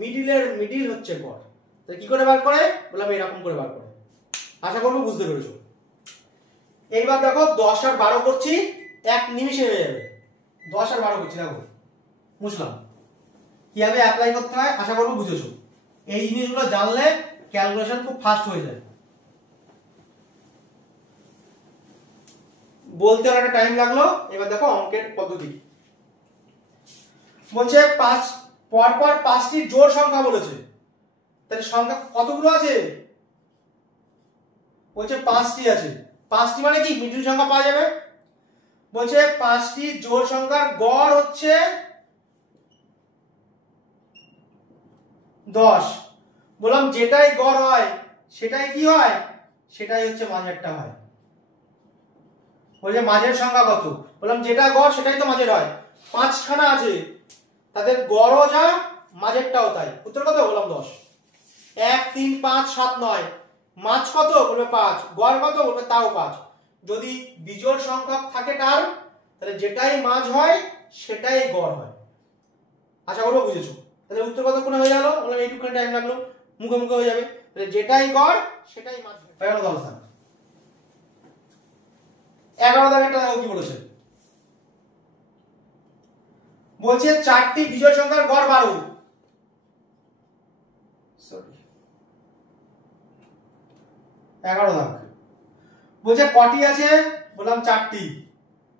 মিডিলের মিডিল হচ্ছে গড়। তাহলে কি করে বার করে? বললাম এরকম করে বার করে। আশা করবো বুঝতে পেরেছো। এইবার দেখো 10 আর 12 করছি, 1 নিমিষে হয়ে যাবে। 10 আর 12 করছি, দেখো বুঝলাম কিভাবে অ্যাপ্লাই করতে হয়। আশা করবো বুঝেছো। এই জিনিসগুলো জানলে ক্যালকুলেশন খুব ফাস্ট হয়ে যায়। বলতে অনেকটা টাইম লাগলো। এবার দেখো অঙ্কের পদ্ধতি। বলছে পরপর 5টি জোড় সংখ্যা বলেছে, তাহলে সংখ্যা কতগুলো আছে? বলছে 5টি আছে। 5টি মানে কি? মিডিল সংখ্যা পাওয়া যাবে। বলছে 5টি জোড় সংখ্যার গড় হচ্ছে 10। বললাম যেটাই গড় হয় সেটাই কি হয়? সেটাই হচ্ছে মাঝেরটা হয়। বলছে মাঝের সংখ্যা কত, বললাম যেটা গড় সেটাই তো মাঝের হয়, 5খানা আছে তাদের গড়ও যা মাঝেরটাও তাই, উত্তর কত, বললাম 10। 1 3 5 7 9, মাঝ কত, বলবে 5, গড় কত, বলবে তাও 5। যদি বিজোড় সংখ্যক থাকে তার, তাহলে যেটাই মাঝ হয় সেটাই গড় হয়। আশা করবো বুঝেছো। তাহলে উত্তর কত কোণে হয়ে গেল, বললাম এইটুকুখানি টাইম লাগলো, মুখে মুখে হয়ে যাবে। তাহলে যেটাই গড় সেটাই মাঝ হয়। 11 দাগ। 11 দাগেরটা দেখো কি বলেছে, বলছে 4টি বিজোড় সংখ্যার গড় 12। সরি 11 দাগ। বলছে কটি আছে, বললাম 4টি।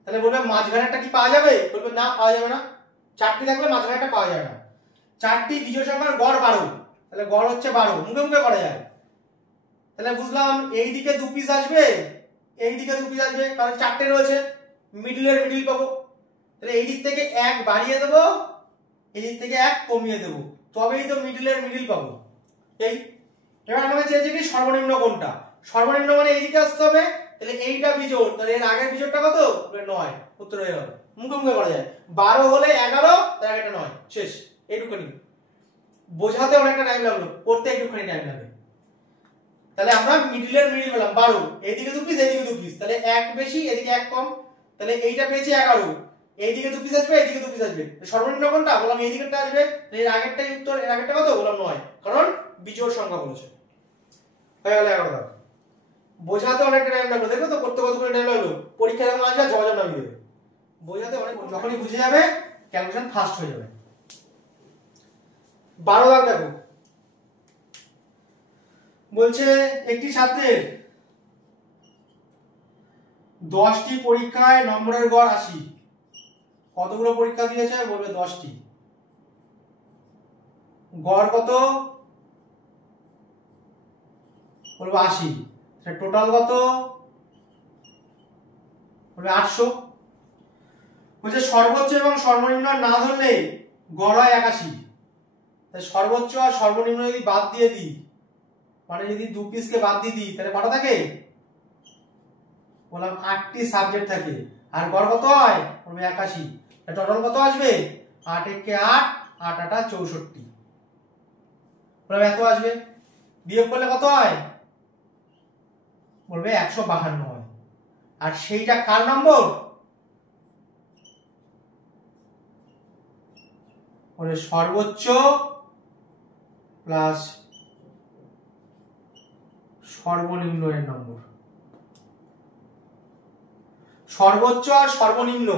তাহলে বলবে মাঝখানেরটা কি পাওয়া যাবে, বলবে না পাওয়া যাবে না, 4টি থাকলে মাঝখানেরটা পাওয়া যায় না। 4টি বিজোড় সংখ্যার গড় 12, তাহলে গড় হচ্ছে 12, মুখে মুখে করা যায়। তাহলে বুঝলাম এই দিকে 2 পিস আসবে, এই দিকে 2 পিস আসবে, কারণ 4টে রয়েছে, মিডলের মিডল পাবো। তাহলে এই দিক থেকে 1 বাড়িয়ে দেবো, এই দিক থেকে 1 কমিয়ে দেবো, তবেই তো মিডলের মিডল পাবো। এই এবার আমাকে চেয়েছে কি সর্বনিম্ন কোনটা, সর্বনিম্ন মানে এই দিকে আসতে হবে, তাহলে এইটা বিজোড়, তাহলে এর আগের বিজোড়টা কত, 9, উত্তর হয়ে গেল। মুখে মুখে করা যায়। 12 হলে 11, তার আগেটা 9, শেষ। এইটুকুনি বোঝাতে অনেকটা টাইম লাগলো, পড়তে একটুখানি টাইম লাগে। তাহলে আমরা মিডলের মিডল পেলাম 12, এইদিকে 2 পিস এইদিকে 2 পিস, তাহলে 1 বেশি এদিকে 1 কম, তাহলে এইটা পেয়েছি 11, এইদিকে 2 পিস আসবে এইদিকে 2 পিস আসবে, সর্বনিম্ন কোনটা, বললাম এই দিকেরটা আসবে, এর আগেরটাই উত্তর, এর আগেরটা কত, বললাম 9, কারণ বিজোড় সংখ্যা বলেছে। হয়ে গেল 11 দাগ। বোঝাতে অনেকটা টাইম লাগলো, দেখো তো করতে কতক্ষণ টাইম লাগলো, পরীক্ষা যখন আসবে জবাব নামিয়ে দেবে। বোঝাতে অনেক, যখনই বুঝে যাবে ক্যালকুলেশন ফাস্ট হয়ে যাবে। 12 দাগ দেখো, বলছে একটি ছাত্রের 10টি পরীক্ষায় নম্বরের গড় 80। কতগুলো পরীক্ষা দিয়েছে, বলবে 10টি। গড় কত, বলবে 80। টোটাল কত, বলবে 800। বলছে সর্বোচ্চ এবং সর্বনিম্ন না ধরলে গড় হয় 81। তাই সর্বোচ্চ আর সর্বনিম্ন যদি বাদ দিয়ে দিই, মানে যদি 2 পিসকে বাদ দিয়ে দিই, তাহলে কটা থাকে, বললাম 8টি সাবজেক্ট থাকে, আর গড় কত হয়, বলবে 81। টোটাল কত আসবে, 8 একে 8, 8 8 64, বললাম এত আসবে। বিয়োগ করলে কত হয়, বলবে 152 হয়। আর সেইটা কার নম্বর, বলে সর্বোচ্চ প্লাস সর্বনিম্ন এর নম্বর। সর্বোচ্চ আর সর্বনিম্ন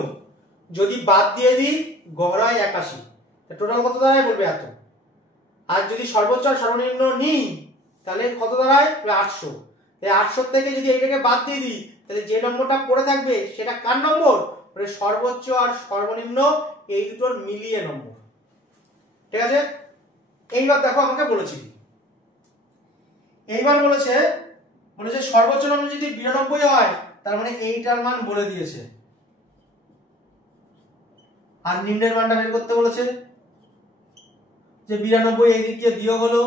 যদি বাদ দিয়ে দিই গড় হয় 81, টোটাল কত দাঁড়ায়, বলবে এত। আর যদি সর্বোচ্চ আর সর্বনিম্ন নিই তাহলে কত দাঁড়ায়, 800। এই 800 থেকে যদি এইটাকে বাদ দিয়ে দিই, তাহলে যে নম্বরটা পড়ে থাকবে সেটা কার নম্বর, মানে সর্বোচ্চ আর সর্বনিম্ন এই দুটোর মিলিয়ে নম্বর। ঠিক আছে, এইবার দেখো আমাকে বলেছি, এইবার বলেছে সর্বোচ্চ নম্বর যদি 92 হয়, তার মানে এইটার মান বলে দিয়েছে, আর নিম্নের মানটা বের করতে বলেছে, যে 92 এই দিক দিয়ে বিয়োগ হলো,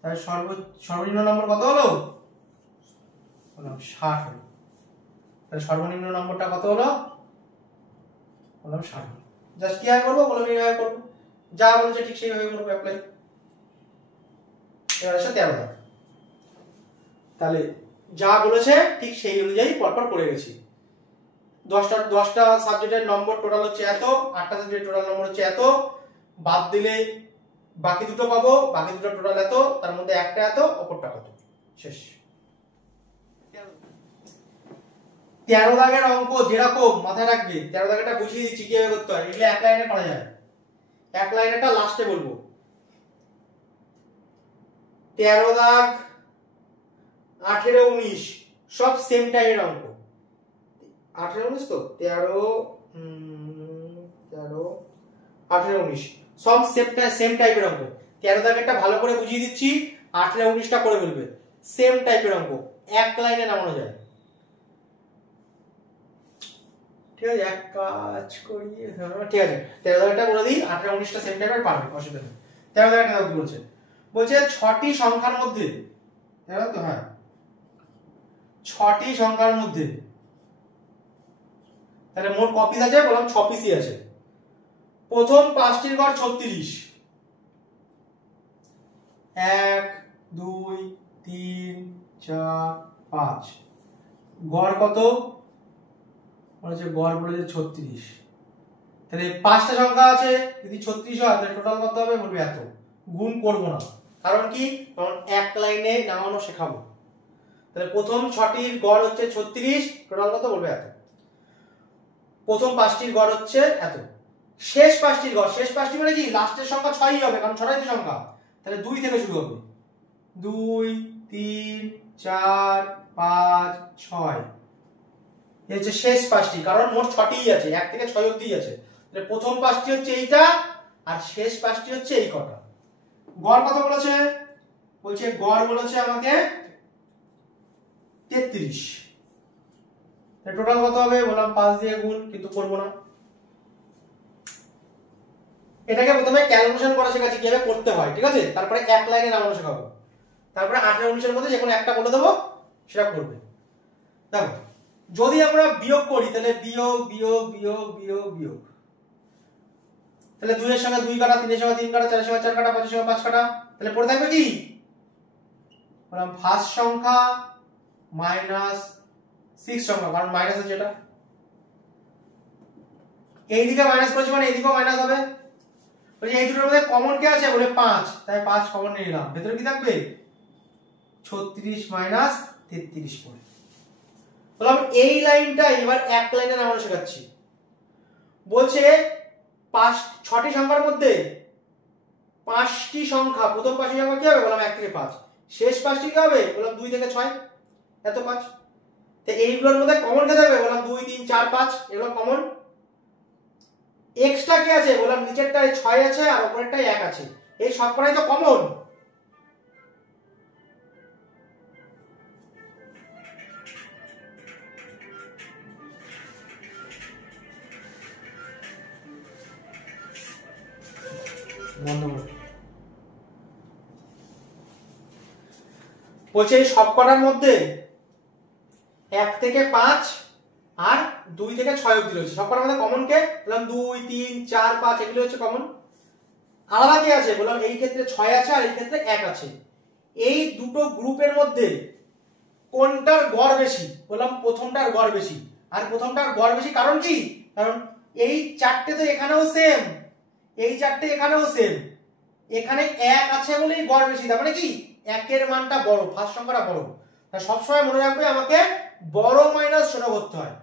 তাহলে সর্বনিম্ন নম্বর কত হলো, বললাম 60 হলো। তাহলে সর্বনিম্ন নম্বরটা কত হলো, বললাম 60। জাস্ট কি করবো, বললাম এইভাবে করবো, যা বলেছে ঠিক সেইভাবে করবো, অ্যাপ্লাই। এবার আসে 13 দাগ। তাহলে যা বলেছে ঠিক সেই অনুযায়ী পরপর করে গেছি। 10টা সাবজেক্টের নম্বর টোটাল হচ্ছে এত, 8টা সাবজেক্টের টোটাল নম্বর হচ্ছে এত, বাদ দিলে বাকি দুটো পাবো, বাকি দুটো টোটাল এত, তার মধ্যে একটা এত, অপরটা কত, শেষ। 13 দাগের অঙ্ক যেরকম মাথায় রাখবে, 13 দাগেরটা বুঝিয়ে দিচ্ছি কিভাবে করতে হয়, এগুলো এক লাইনে করা যায়, এক লাইনেরটা লাস্টে বলবো। 13 দাগ, 18 19 সব সেম টাইপের অঙ্ক। 18 19 তো 13 18 19 সব সেম টাইপের অঙ্ক। 13 দাগেরটা ভালো করে বুঝিয়ে দিচ্ছি, 18 19টা করে বলবে, সেম টাইপের অঙ্ক, এক লাইনে নামানো যায়। ঠিক আছে, এক কাজ করি, ঠিক আছে 13 দাগেরটা বলে দিই, 18 19টা সেম টাইপের পারবে, অসুবিধা নেই। 13 দাগেরটা কি বলছে, বলছে 6টি সংখ্যার মধ্যে, তো হ্যাঁ 6টি সংখ্যার মধ্যে তাহলে মোট ক পিস আছে? বললাম 6 পিসই আছে। প্রথম 5টির গড় 36, 1 2 3 4 5, গড় কত বলেছে? গড় বলেছে 36। তাহলে 5টা সংখ্যা আছে, যদি 36 হয় তাহলে টোটাল কত হবে? বলবে এত। গুণ করব না, কারণ কি? কারণ এক লাইনে নামানো শেখাবো। তাহলে প্রথম 6টির গড় হচ্ছে 36, টোটাল কত? বলবে এত। প্রথম 5টির গড় হচ্ছে এত। শেষ 5টির গড়, শেষ 5টি মানে কি? লাস্টের সংখ্যা 6ই হবে, কারণ 6টাই তো সংখ্যা। তাহলে 2 থেকে শুরু হবে, 2 3 4 5 6, এই হচ্ছে শেষ 5টি, কারণ মোট 6টিই আছে, 1 থেকে 6 অবধি আছে। তাহলে প্রথম 5টি হচ্ছে এইটা, আর শেষ 5টি হচ্ছে এই কটা। গড় কত বলেছে? বলছে গড় বলেছে আমাকে 33। টোটাল কত হবে? বললাম 5 দিয়ে গুণ, কিন্তু করব না। এটাকে প্রথমে ক্যালকুলেশন করা শেখাচ্ছি, কিভাবে করতে হয়, ঠিক আছে? তারপরে এক লাইনে নামানো শেখাবো। তারপরে 18 19 এর মধ্যে যে কোনো একটা বলে দেবো, সেটা করবে। দেখো, যদি আমরা বিয়োগ করি তাহলে বিয়োগ বিয়োগ বিয়োগ বিয়োগ বিয়োগ, তাহলে 2 এর সঙ্গে 2 কাটা, 3 এর সঙ্গে 3 কাটা, 4 এর সঙ্গে 4 কাটা, 5 এর সঙ্গে 5 কাটা, তাহলে পড়ে থাকবে কি? বললাম ফার্স্ট সংখ্যা মাইনাস 6 সংখ্যা, কারণ মাইনাস আছে এটা। এইদিকে মাইনাস করেছি মানে এইদিকেও মাইনাস হবে। বলছি এই দুটোর মধ্যে কমন কে আছে? বলে 5, তাই 5 কমন নিয়ে নিলাম। ভেতরে কি থাকবে? 36 মাইনাস 33 পড়ে। বললাম এই লাইনটা এবার এক লাইনে নামানো শেখাচ্ছি। বলছে 6টি সংখ্যার মধ্যে 5টি সংখ্যা, প্রথম 5টি সংখ্যা কি হবে? বললাম 1 থেকে 5। শেষ 5টি কি হবে? বললাম 2 থেকে 6, এত 5। তো এইগুলোর মধ্যে কমন কে থাকবে? বললাম 2 3 4 5, এগুলো কমন। এক্সট্রা কি আছে? বললাম নিচেরটায় 6 আছে আর উপরেরটায় 1 আছে, এই সবকটাই তো কমন। বলছে এই সবকটার মধ্যে 1 থেকে 5 আর 2 থেকে 6 অবধি রয়েছে, সবকটার মধ্যে কমন কে? বললাম 2 3 4 5, এগুলো হচ্ছে কমন। আলাদা কি আছে? বললাম এই ক্ষেত্রে 6 আছে আর এই ক্ষেত্রে 1 আছে। এই দুটো গ্রুপের মধ্যে কোনটার গড় বেশি? বললাম প্রথমটার গড় বেশি। আর প্রথমটার গড় বেশি কারণ কি? কারণ এই 4টে তো এখানেও সেম, এই 4টে এখানেও সেম, এখানে 1 আছে বলেই গড় বেশি। তার মানে কি? 1 এর মানটা বড়, ফার্স্ট সংখ্যাটা বড়। তাই সবসময় মনে রাখবে আমাকে বড় মাইনাস ছোট করতে হয়।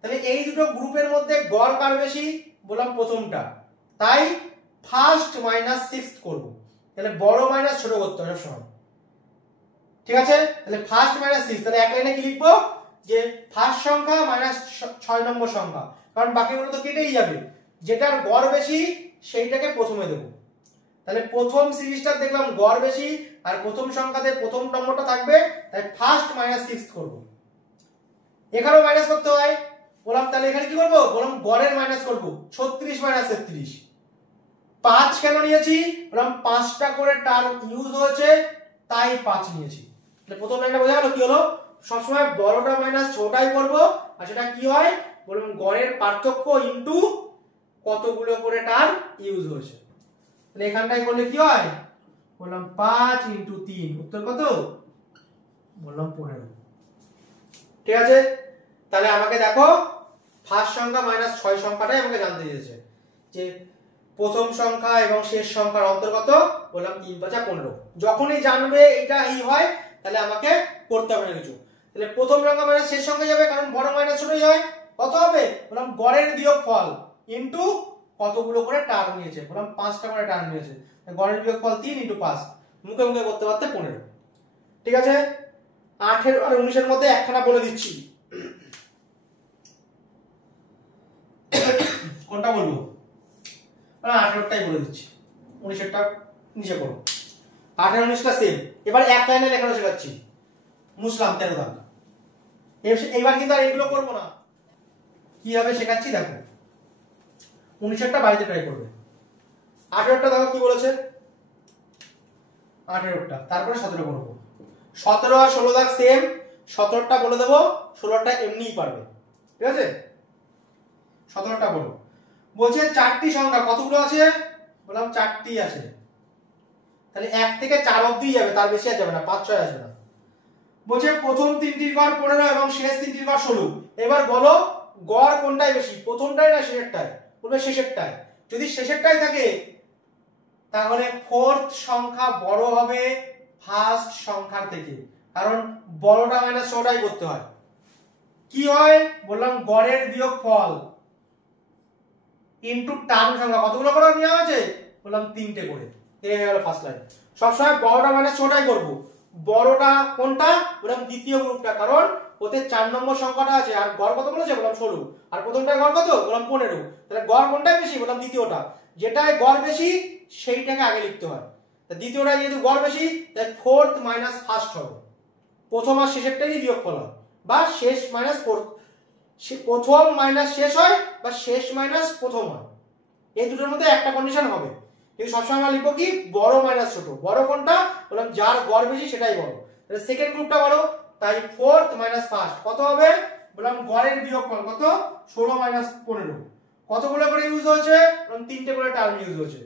তাহলে এই দুটো গ্রুপের মধ্যে গড় কার বেশি? বললাম প্রথমটা, তাই ফার্স্ট মাইনাস সিক্সথ করব। তাহলে বড় মাইনাস ছোট করতে হয় সবসময়, ঠিক আছে? তাহলে ফার্স্ট মাইনাস সিক্স, তাহলে এক লাইনে কি লিখবো? যে ফার্স্ট সংখ্যা মাইনাস 6 নম্বর সংখ্যা, কারণ বাকিগুলো তো কেটেই যাবে। যেটার গড় বেশি সেইটাকে প্রথমে দেবো। তাহলে প্রথম সিরিজটা দেখলাম গড় বেশি, আর প্রথম সংখ্যাতে প্রথম নম্বরটা থাকবে, তাই ফার্স্ট মাইনাস সিক্স করব। এখানেও মাইনাস করতে হয়। বললাম তাহলে এখানে কি করব? বললাম গড়ের মাইনাস করব, 36 মাইনাস 33। 5 কেন নিয়েছি? বললাম 5টা করে টার্ম ইউজ হয়েছে, তাই 5 নিয়েছি। তাহলে প্রথম লাইনটা বোঝা গেল কি হলো? সবসময় বড়টা মাইনাস ছোটটাই করব, আর সেটা কি হয়? বললাম গড়ের পার্থক্য ইনটু কতগুলো করে টার্ম ইউজ হয়েছে। তাহলে এখানটায় করলে কি হয়? বললাম 5 ইনটু 3, উত্তর কত? বললাম 15। ঠিক আছে? তাহলে আমাকে দেখো ফার্স্ট সংখ্যা মাইনাস 6 সংখ্যাটাই আমাকে জানতে দিয়েছে, যে প্রথম সংখ্যা এবং শেষ সংখ্যার অন্তর কত? বললাম 3 5 15। যখনই জানবে এটা এই হয়, তাহলে আমাকে করতে হবে না কিছু। তাহলে প্রথম সংখ্যা মাইনাস শেষ সংখ্যা যাবে, কারণ বড় মাইনাস ছোটই হয়। কত হবে? বললাম গড়ের বিয়োগফল ইনটু কতগুলো করে টার্ম নিয়েছে। বললাম 5টা করে টার্ম নিয়েছে, গড়ের বিয়োগফল 3 ইনটু 5, মুখে মুখে করতে পারতে 15। ঠিক আছে? 18 আর 19 এর মধ্যে একখানা বলে দিচ্ছি, কোনটা বলবো? 18টাই বলে দিচ্ছি, 19এরটা নিচে করো। 18 19টা সেম। এবার এক লাইনে লেখানো শেখাচ্ছি, মুসলাম 13 দাগ। এইবার কিন্তু আর এগুলো করবো না, কিভাবে শেখাচ্ছি দেখো। 19এরটা বাড়িতে ট্রাই করবে। 18টা দেখো কি বলেছে? 18টা, তারপরে 17 করবো। 17 আর 16 দাগ সেম, 17টা বলে দেবো, 16টা এমনিই পারবে। ঠিক আছে? 17টা বলো। বলছে চারটি সংখ্যা কতগুলো আছে, বললাম চারটি আছে, তাহলে 1 থেকে 4 অবধি যাবে, তার বেশি আর যাবে না, 5 6 আসবে না। বলছে প্রথম তিনটির গড় 15 এবং শেষ তিনটির গড় 16। এবার বলো গড় কোনটাই বেশি, প্রথমটাই না শেষেরটাই, বলবে শেষেরটাই। যদি শেষেরটাই থাকে তাহলে ফোর্থ সংখ্যা বড় হবে ফার্স্ট সংখ্যার থেকে, কারণ বড়টা মাইনাস ছোটটাই করতে হয়। কি হয় বললাম গড়ের বিয়োগফল ইনটু টার্ম সংখ্যা, কতগুলো করে নেওয়া হয়েছে, বললাম 3টে করে। এই হয়ে গেল ফার্স্ট লাইন। সবসময় বড়টা মাইনাস ছোটটাই করব। বড়টা কোনটা, বললাম দ্বিতীয় গ্রুপটা, কারণ ওতে 4 নম্বর সংখ্যাটা আছে, আর গড় কত বলেছে, বললাম 16, আর প্রথমটার গড় কত, বললাম 15। তাহলে গড় কোনটাই বেশি, বললাম দ্বিতীয়টা। যেটায় গড় বেশি সেইটাকে আগে লিখতে হয়। তা দ্বিতীয়টা যেহেতু গড় বেশি, তাই ফোর্থ মাইনাস ফার্স্ট হবে। প্রথম আর শেষেরটারই বিয়োগফল হয়, বা শেষ মাইনাস ফোর্থ, প্রথম মাইনাস শেষ হয়, বা শেষ মাইনাস প্রথম হয়। এই দুটোর মধ্যে একটা কন্ডিশন হবে। কিন্তু সবসময় আমরা লিখবো কি, বড় মাইনাস ছোট। বড় কোনটা, বললাম যার গড় বেশি সেটাই বড়। তাহলে সেকেন্ড গ্রুপটা বড়, তাই ফোর্থ মাইনাস ফার্স্ট কত হবে, বললাম গড়ের বিয়োগফল কত, 16 মাইনাস 15। কতগুলো করে ইউজ হয়েছে, বললাম 3টে করে টার্ম ইউজ হয়েছে।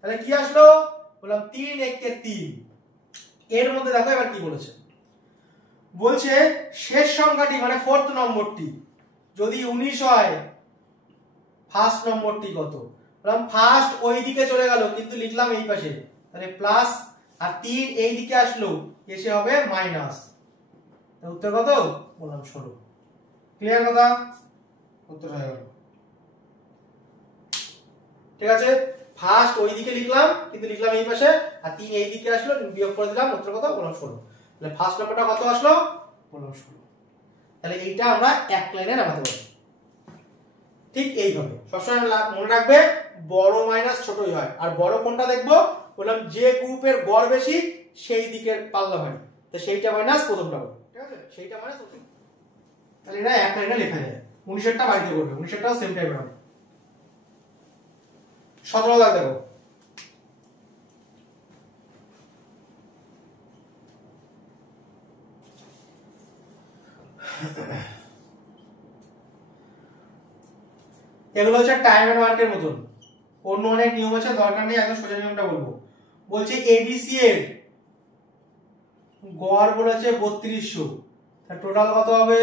তাহলে কি আসলো, বললাম 3 1 3। এর মধ্যে দেখো এবার কি বলেছে, বলছে শেষ সংখ্যাটি মানে ফোর্থ নম্বরটি যদি 19 হয়, ফার্স্ট নম্বরটি কত, বললাম ফার্স্ট ওই দিকে চলে গেল কিন্তু লিখলাম এই পাশে, তাহলে প্লাস, আর 3 এই দিকে আসলো এসে হবে মাইনাস। উত্তর কত, বললাম 16। ক্লিয়ার কথা, উত্তর হয়ে গেল। ঠিক আছে, ফার্স্ট ওই দিকে লিখলাম কিন্তু লিখলাম এই পাশে, আর 3 এই দিকে আসলো বিয়োগ করে দিলাম, উত্তর কত, বললাম 16। তাহলে ফার্স্ট নাম্বারটা কত আসলো, বললাম 16। তাহলে এইটা আমরা এক লাইনে নামাতে পারি। ঠিক এইভাবে সবসময় মনে রাখবে বড় মাইনাস ছোটই হয়। আর বড় কোনটা দেখবো, বললাম যে গ্রুপের গড় বেশি সেই দিকের পাল্লা ভারী, তো সেইটা মাইনাস প্রথমটা হবে। ঠিক আছে, সেইটা মাইনাস প্রথম। তাহলে এটা এক লাইনে লেখা যায়। 19এরটা বাড়িতে করবে, 19এরটাও সেম টাইপের হবে। 17 দাগ দেখো, এগুলো হচ্ছে টাইম এন্ড ওয়ার্কের মতন, অন্য অনেক নিয়ম আছে, দরকার নেই, একদম সোজা নিয়মটা বলবো। বলছে এবিসি এর গড় বলেছে 3200, তার টোটাল কত হবে,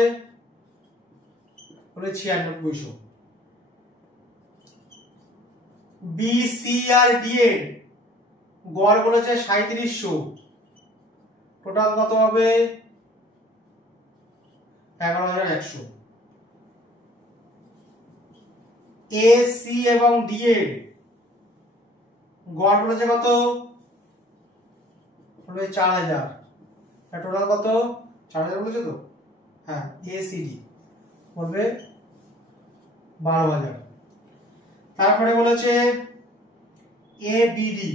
বলে 9600। বিসি আর ডি এর গড় বলেছে 3700, টোটাল কত হবে 11100। এ সি এবং ডি এর গড় বলেছে কত, বলে 4000, টোটাল কত 4000 বলেছে তো, হ্যাঁ এ সি ডি বলবে 12000। তারপরে বলেছে এ বি ডি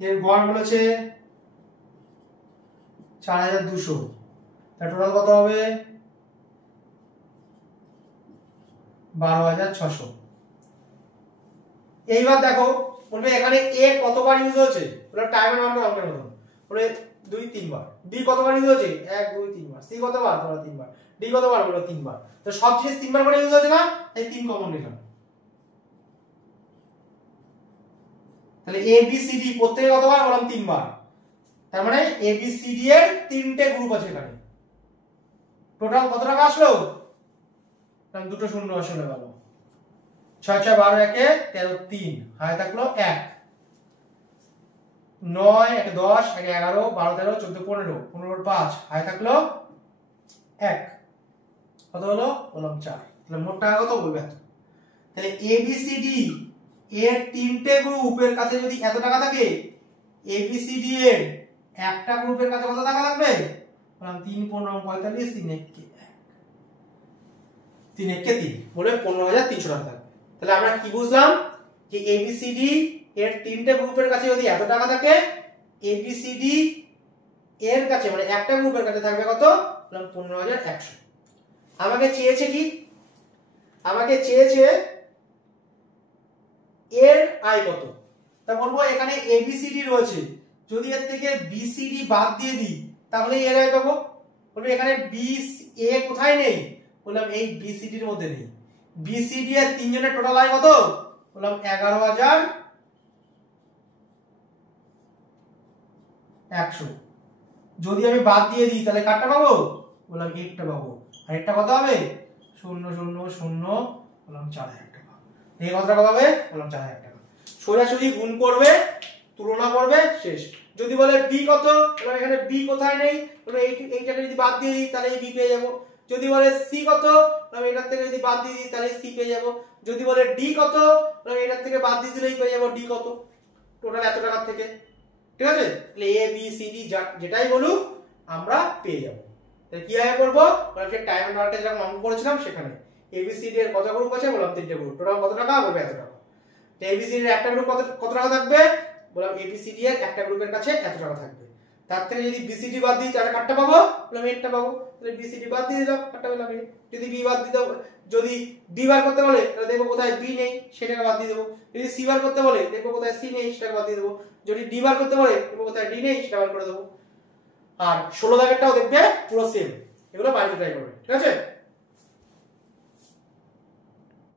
এর গড় বলেছে 4200, তার টোটাল কত হবে 12600। এইবার দেখো বলবে এখানে এ কতবার ইউজ হয়েছে, বলে টাইম এন্ড অঙ্কের মতন, বলে 2 3 বার। বি কতবার ইউজ হয়েছে, 1 2 3 বার। সি কতবার, বলে 3 বার। ডি কতবার, বলে 3 বার। তো সব জিনিস 3 বার করে ইউজ হয়েছে না, তাই 3 কমন নিলাম। তাহলে এ বি সি ডি প্রত্যেকে কতবার, বললাম 3 বার। তার মানে এ বি সি ডি এর 3টে গ্রুপ আছে এখানে। টোটাল কত টাকা আসলো, কারণ দুটো শূন্য আসলে গেল, 6 6 12 1 13 3, হাতে থাকলো 1, 9 1 10 1 11 12 13 14 15, 15 5, হাতে থাকলো 1, কত হলো, বললাম 4। তাহলে মোট টাকা কত বলবে এত। তাহলে এ বি সি ডি এর 3টে গ্রুপের কাছে যদি এত টাকা থাকে, এ বি সি ডি এর একটা গ্রুপের কাছে কত টাকা লাগবে, বললাম 3 15 45 3 1 3 1 3, বলে 15300 টাকা থাকবে। তাহলে আমরা কি বুঝলাম, যে এ বি সি ডি এর 3টে গ্রুপের কাছে যদি এত টাকা থাকে, এ বি সি ডি এর কাছে মানে একটা গ্রুপের কাছে থাকবে কত, বললাম 15100। আমাকে চেয়েছে কি, আমাকে চেয়েছে এর আয় কত। তা বলবো এখানে এ বি সি ডি রয়েছে, যদি এর থেকে বি সি ডি বাদ দিয়ে দিই তাহলে এর আয় পাবো। বলবো এখানে বি এ কোথায় নেই, বললাম এই বিসিডি এর মধ্যে নেই। বিসিডি এর তিনজনের টোটাল আয় কত? বললাম 11,100। যদি আমি বাদ দিয়ে দিই তাহলে কারটা পাবো? বললাম একটা পাবো। আর একটা কত হবে? 0,0,0 বললাম 4,000 টাকা। এই কতটা কত হবে? বললাম 4,000 টাকা। সোজাসুজি গুণ করবে, তুলনা করবে, শেষ। যদি বলে বি কত, তাহলে এখানে বি কোথায় নেই, তাহলে এইটাকে যদি বাদ দিয়ে দিই তাহলে এই বি পেয়ে যাবো। যদি বলে সি কত, তাহলে এটার থেকে যদি বাদ দিয়ে দিই তাহলে সি পেয়ে যাবো। যদি বলে ডি কত, তাহলে এটার থেকে বাদ দিয়ে দিলেই পেয়ে যাবো ডি কত। টোটাল এত টাকার থেকে, ঠিক আছে? তাহলে এ বি সি ডি যেটাই বলুক আমরা পেয়ে যাবো। তাহলে কিভাবে করবো? আমরা টাইম এন্ড ওয়ার্কে যেরকম অঙ্ক করেছিলাম সেখানে এবিসিডি এর কত গ্রুপ আছে? বললাম 3টে গ্রুপ। টোটাল কত টাকা? বলবে এত টাকা। তো এবিসিডি এর একটা গ্রুপ কত টাকা থাকবে? বললাম এবিসিডি এর একটা গ্রুপের কাছে এত টাকা থাকবে। তার থেকে যদি বিসিডি বাদ দিই তাহলে কাটটা পাবো? বললাম একটা পাবো। তাহলে বিসিডি বাদ দিয়ে দিলাম, কাটটা পেলাম। যদি বি বাদ দিতে, যদি ডি বার করতে বলে তাহলে দেখবো কোথায় বি নেই, সেটাকে বাদ দিয়ে দেবো। যদি সি বার করতে বলে দেখবো কোথায় সি নেই, সেটাকে বাদ দিয়ে দেবো। যদি ডি বার করতে বলে দেখবো কোথায় ডি নেই, সেটা বার করে দেবো। আর 16 দাগেরটাও দেখবে পুরো সেম। এগুলো বাড়িতে ট্রাই করবে, ঠিক আছে?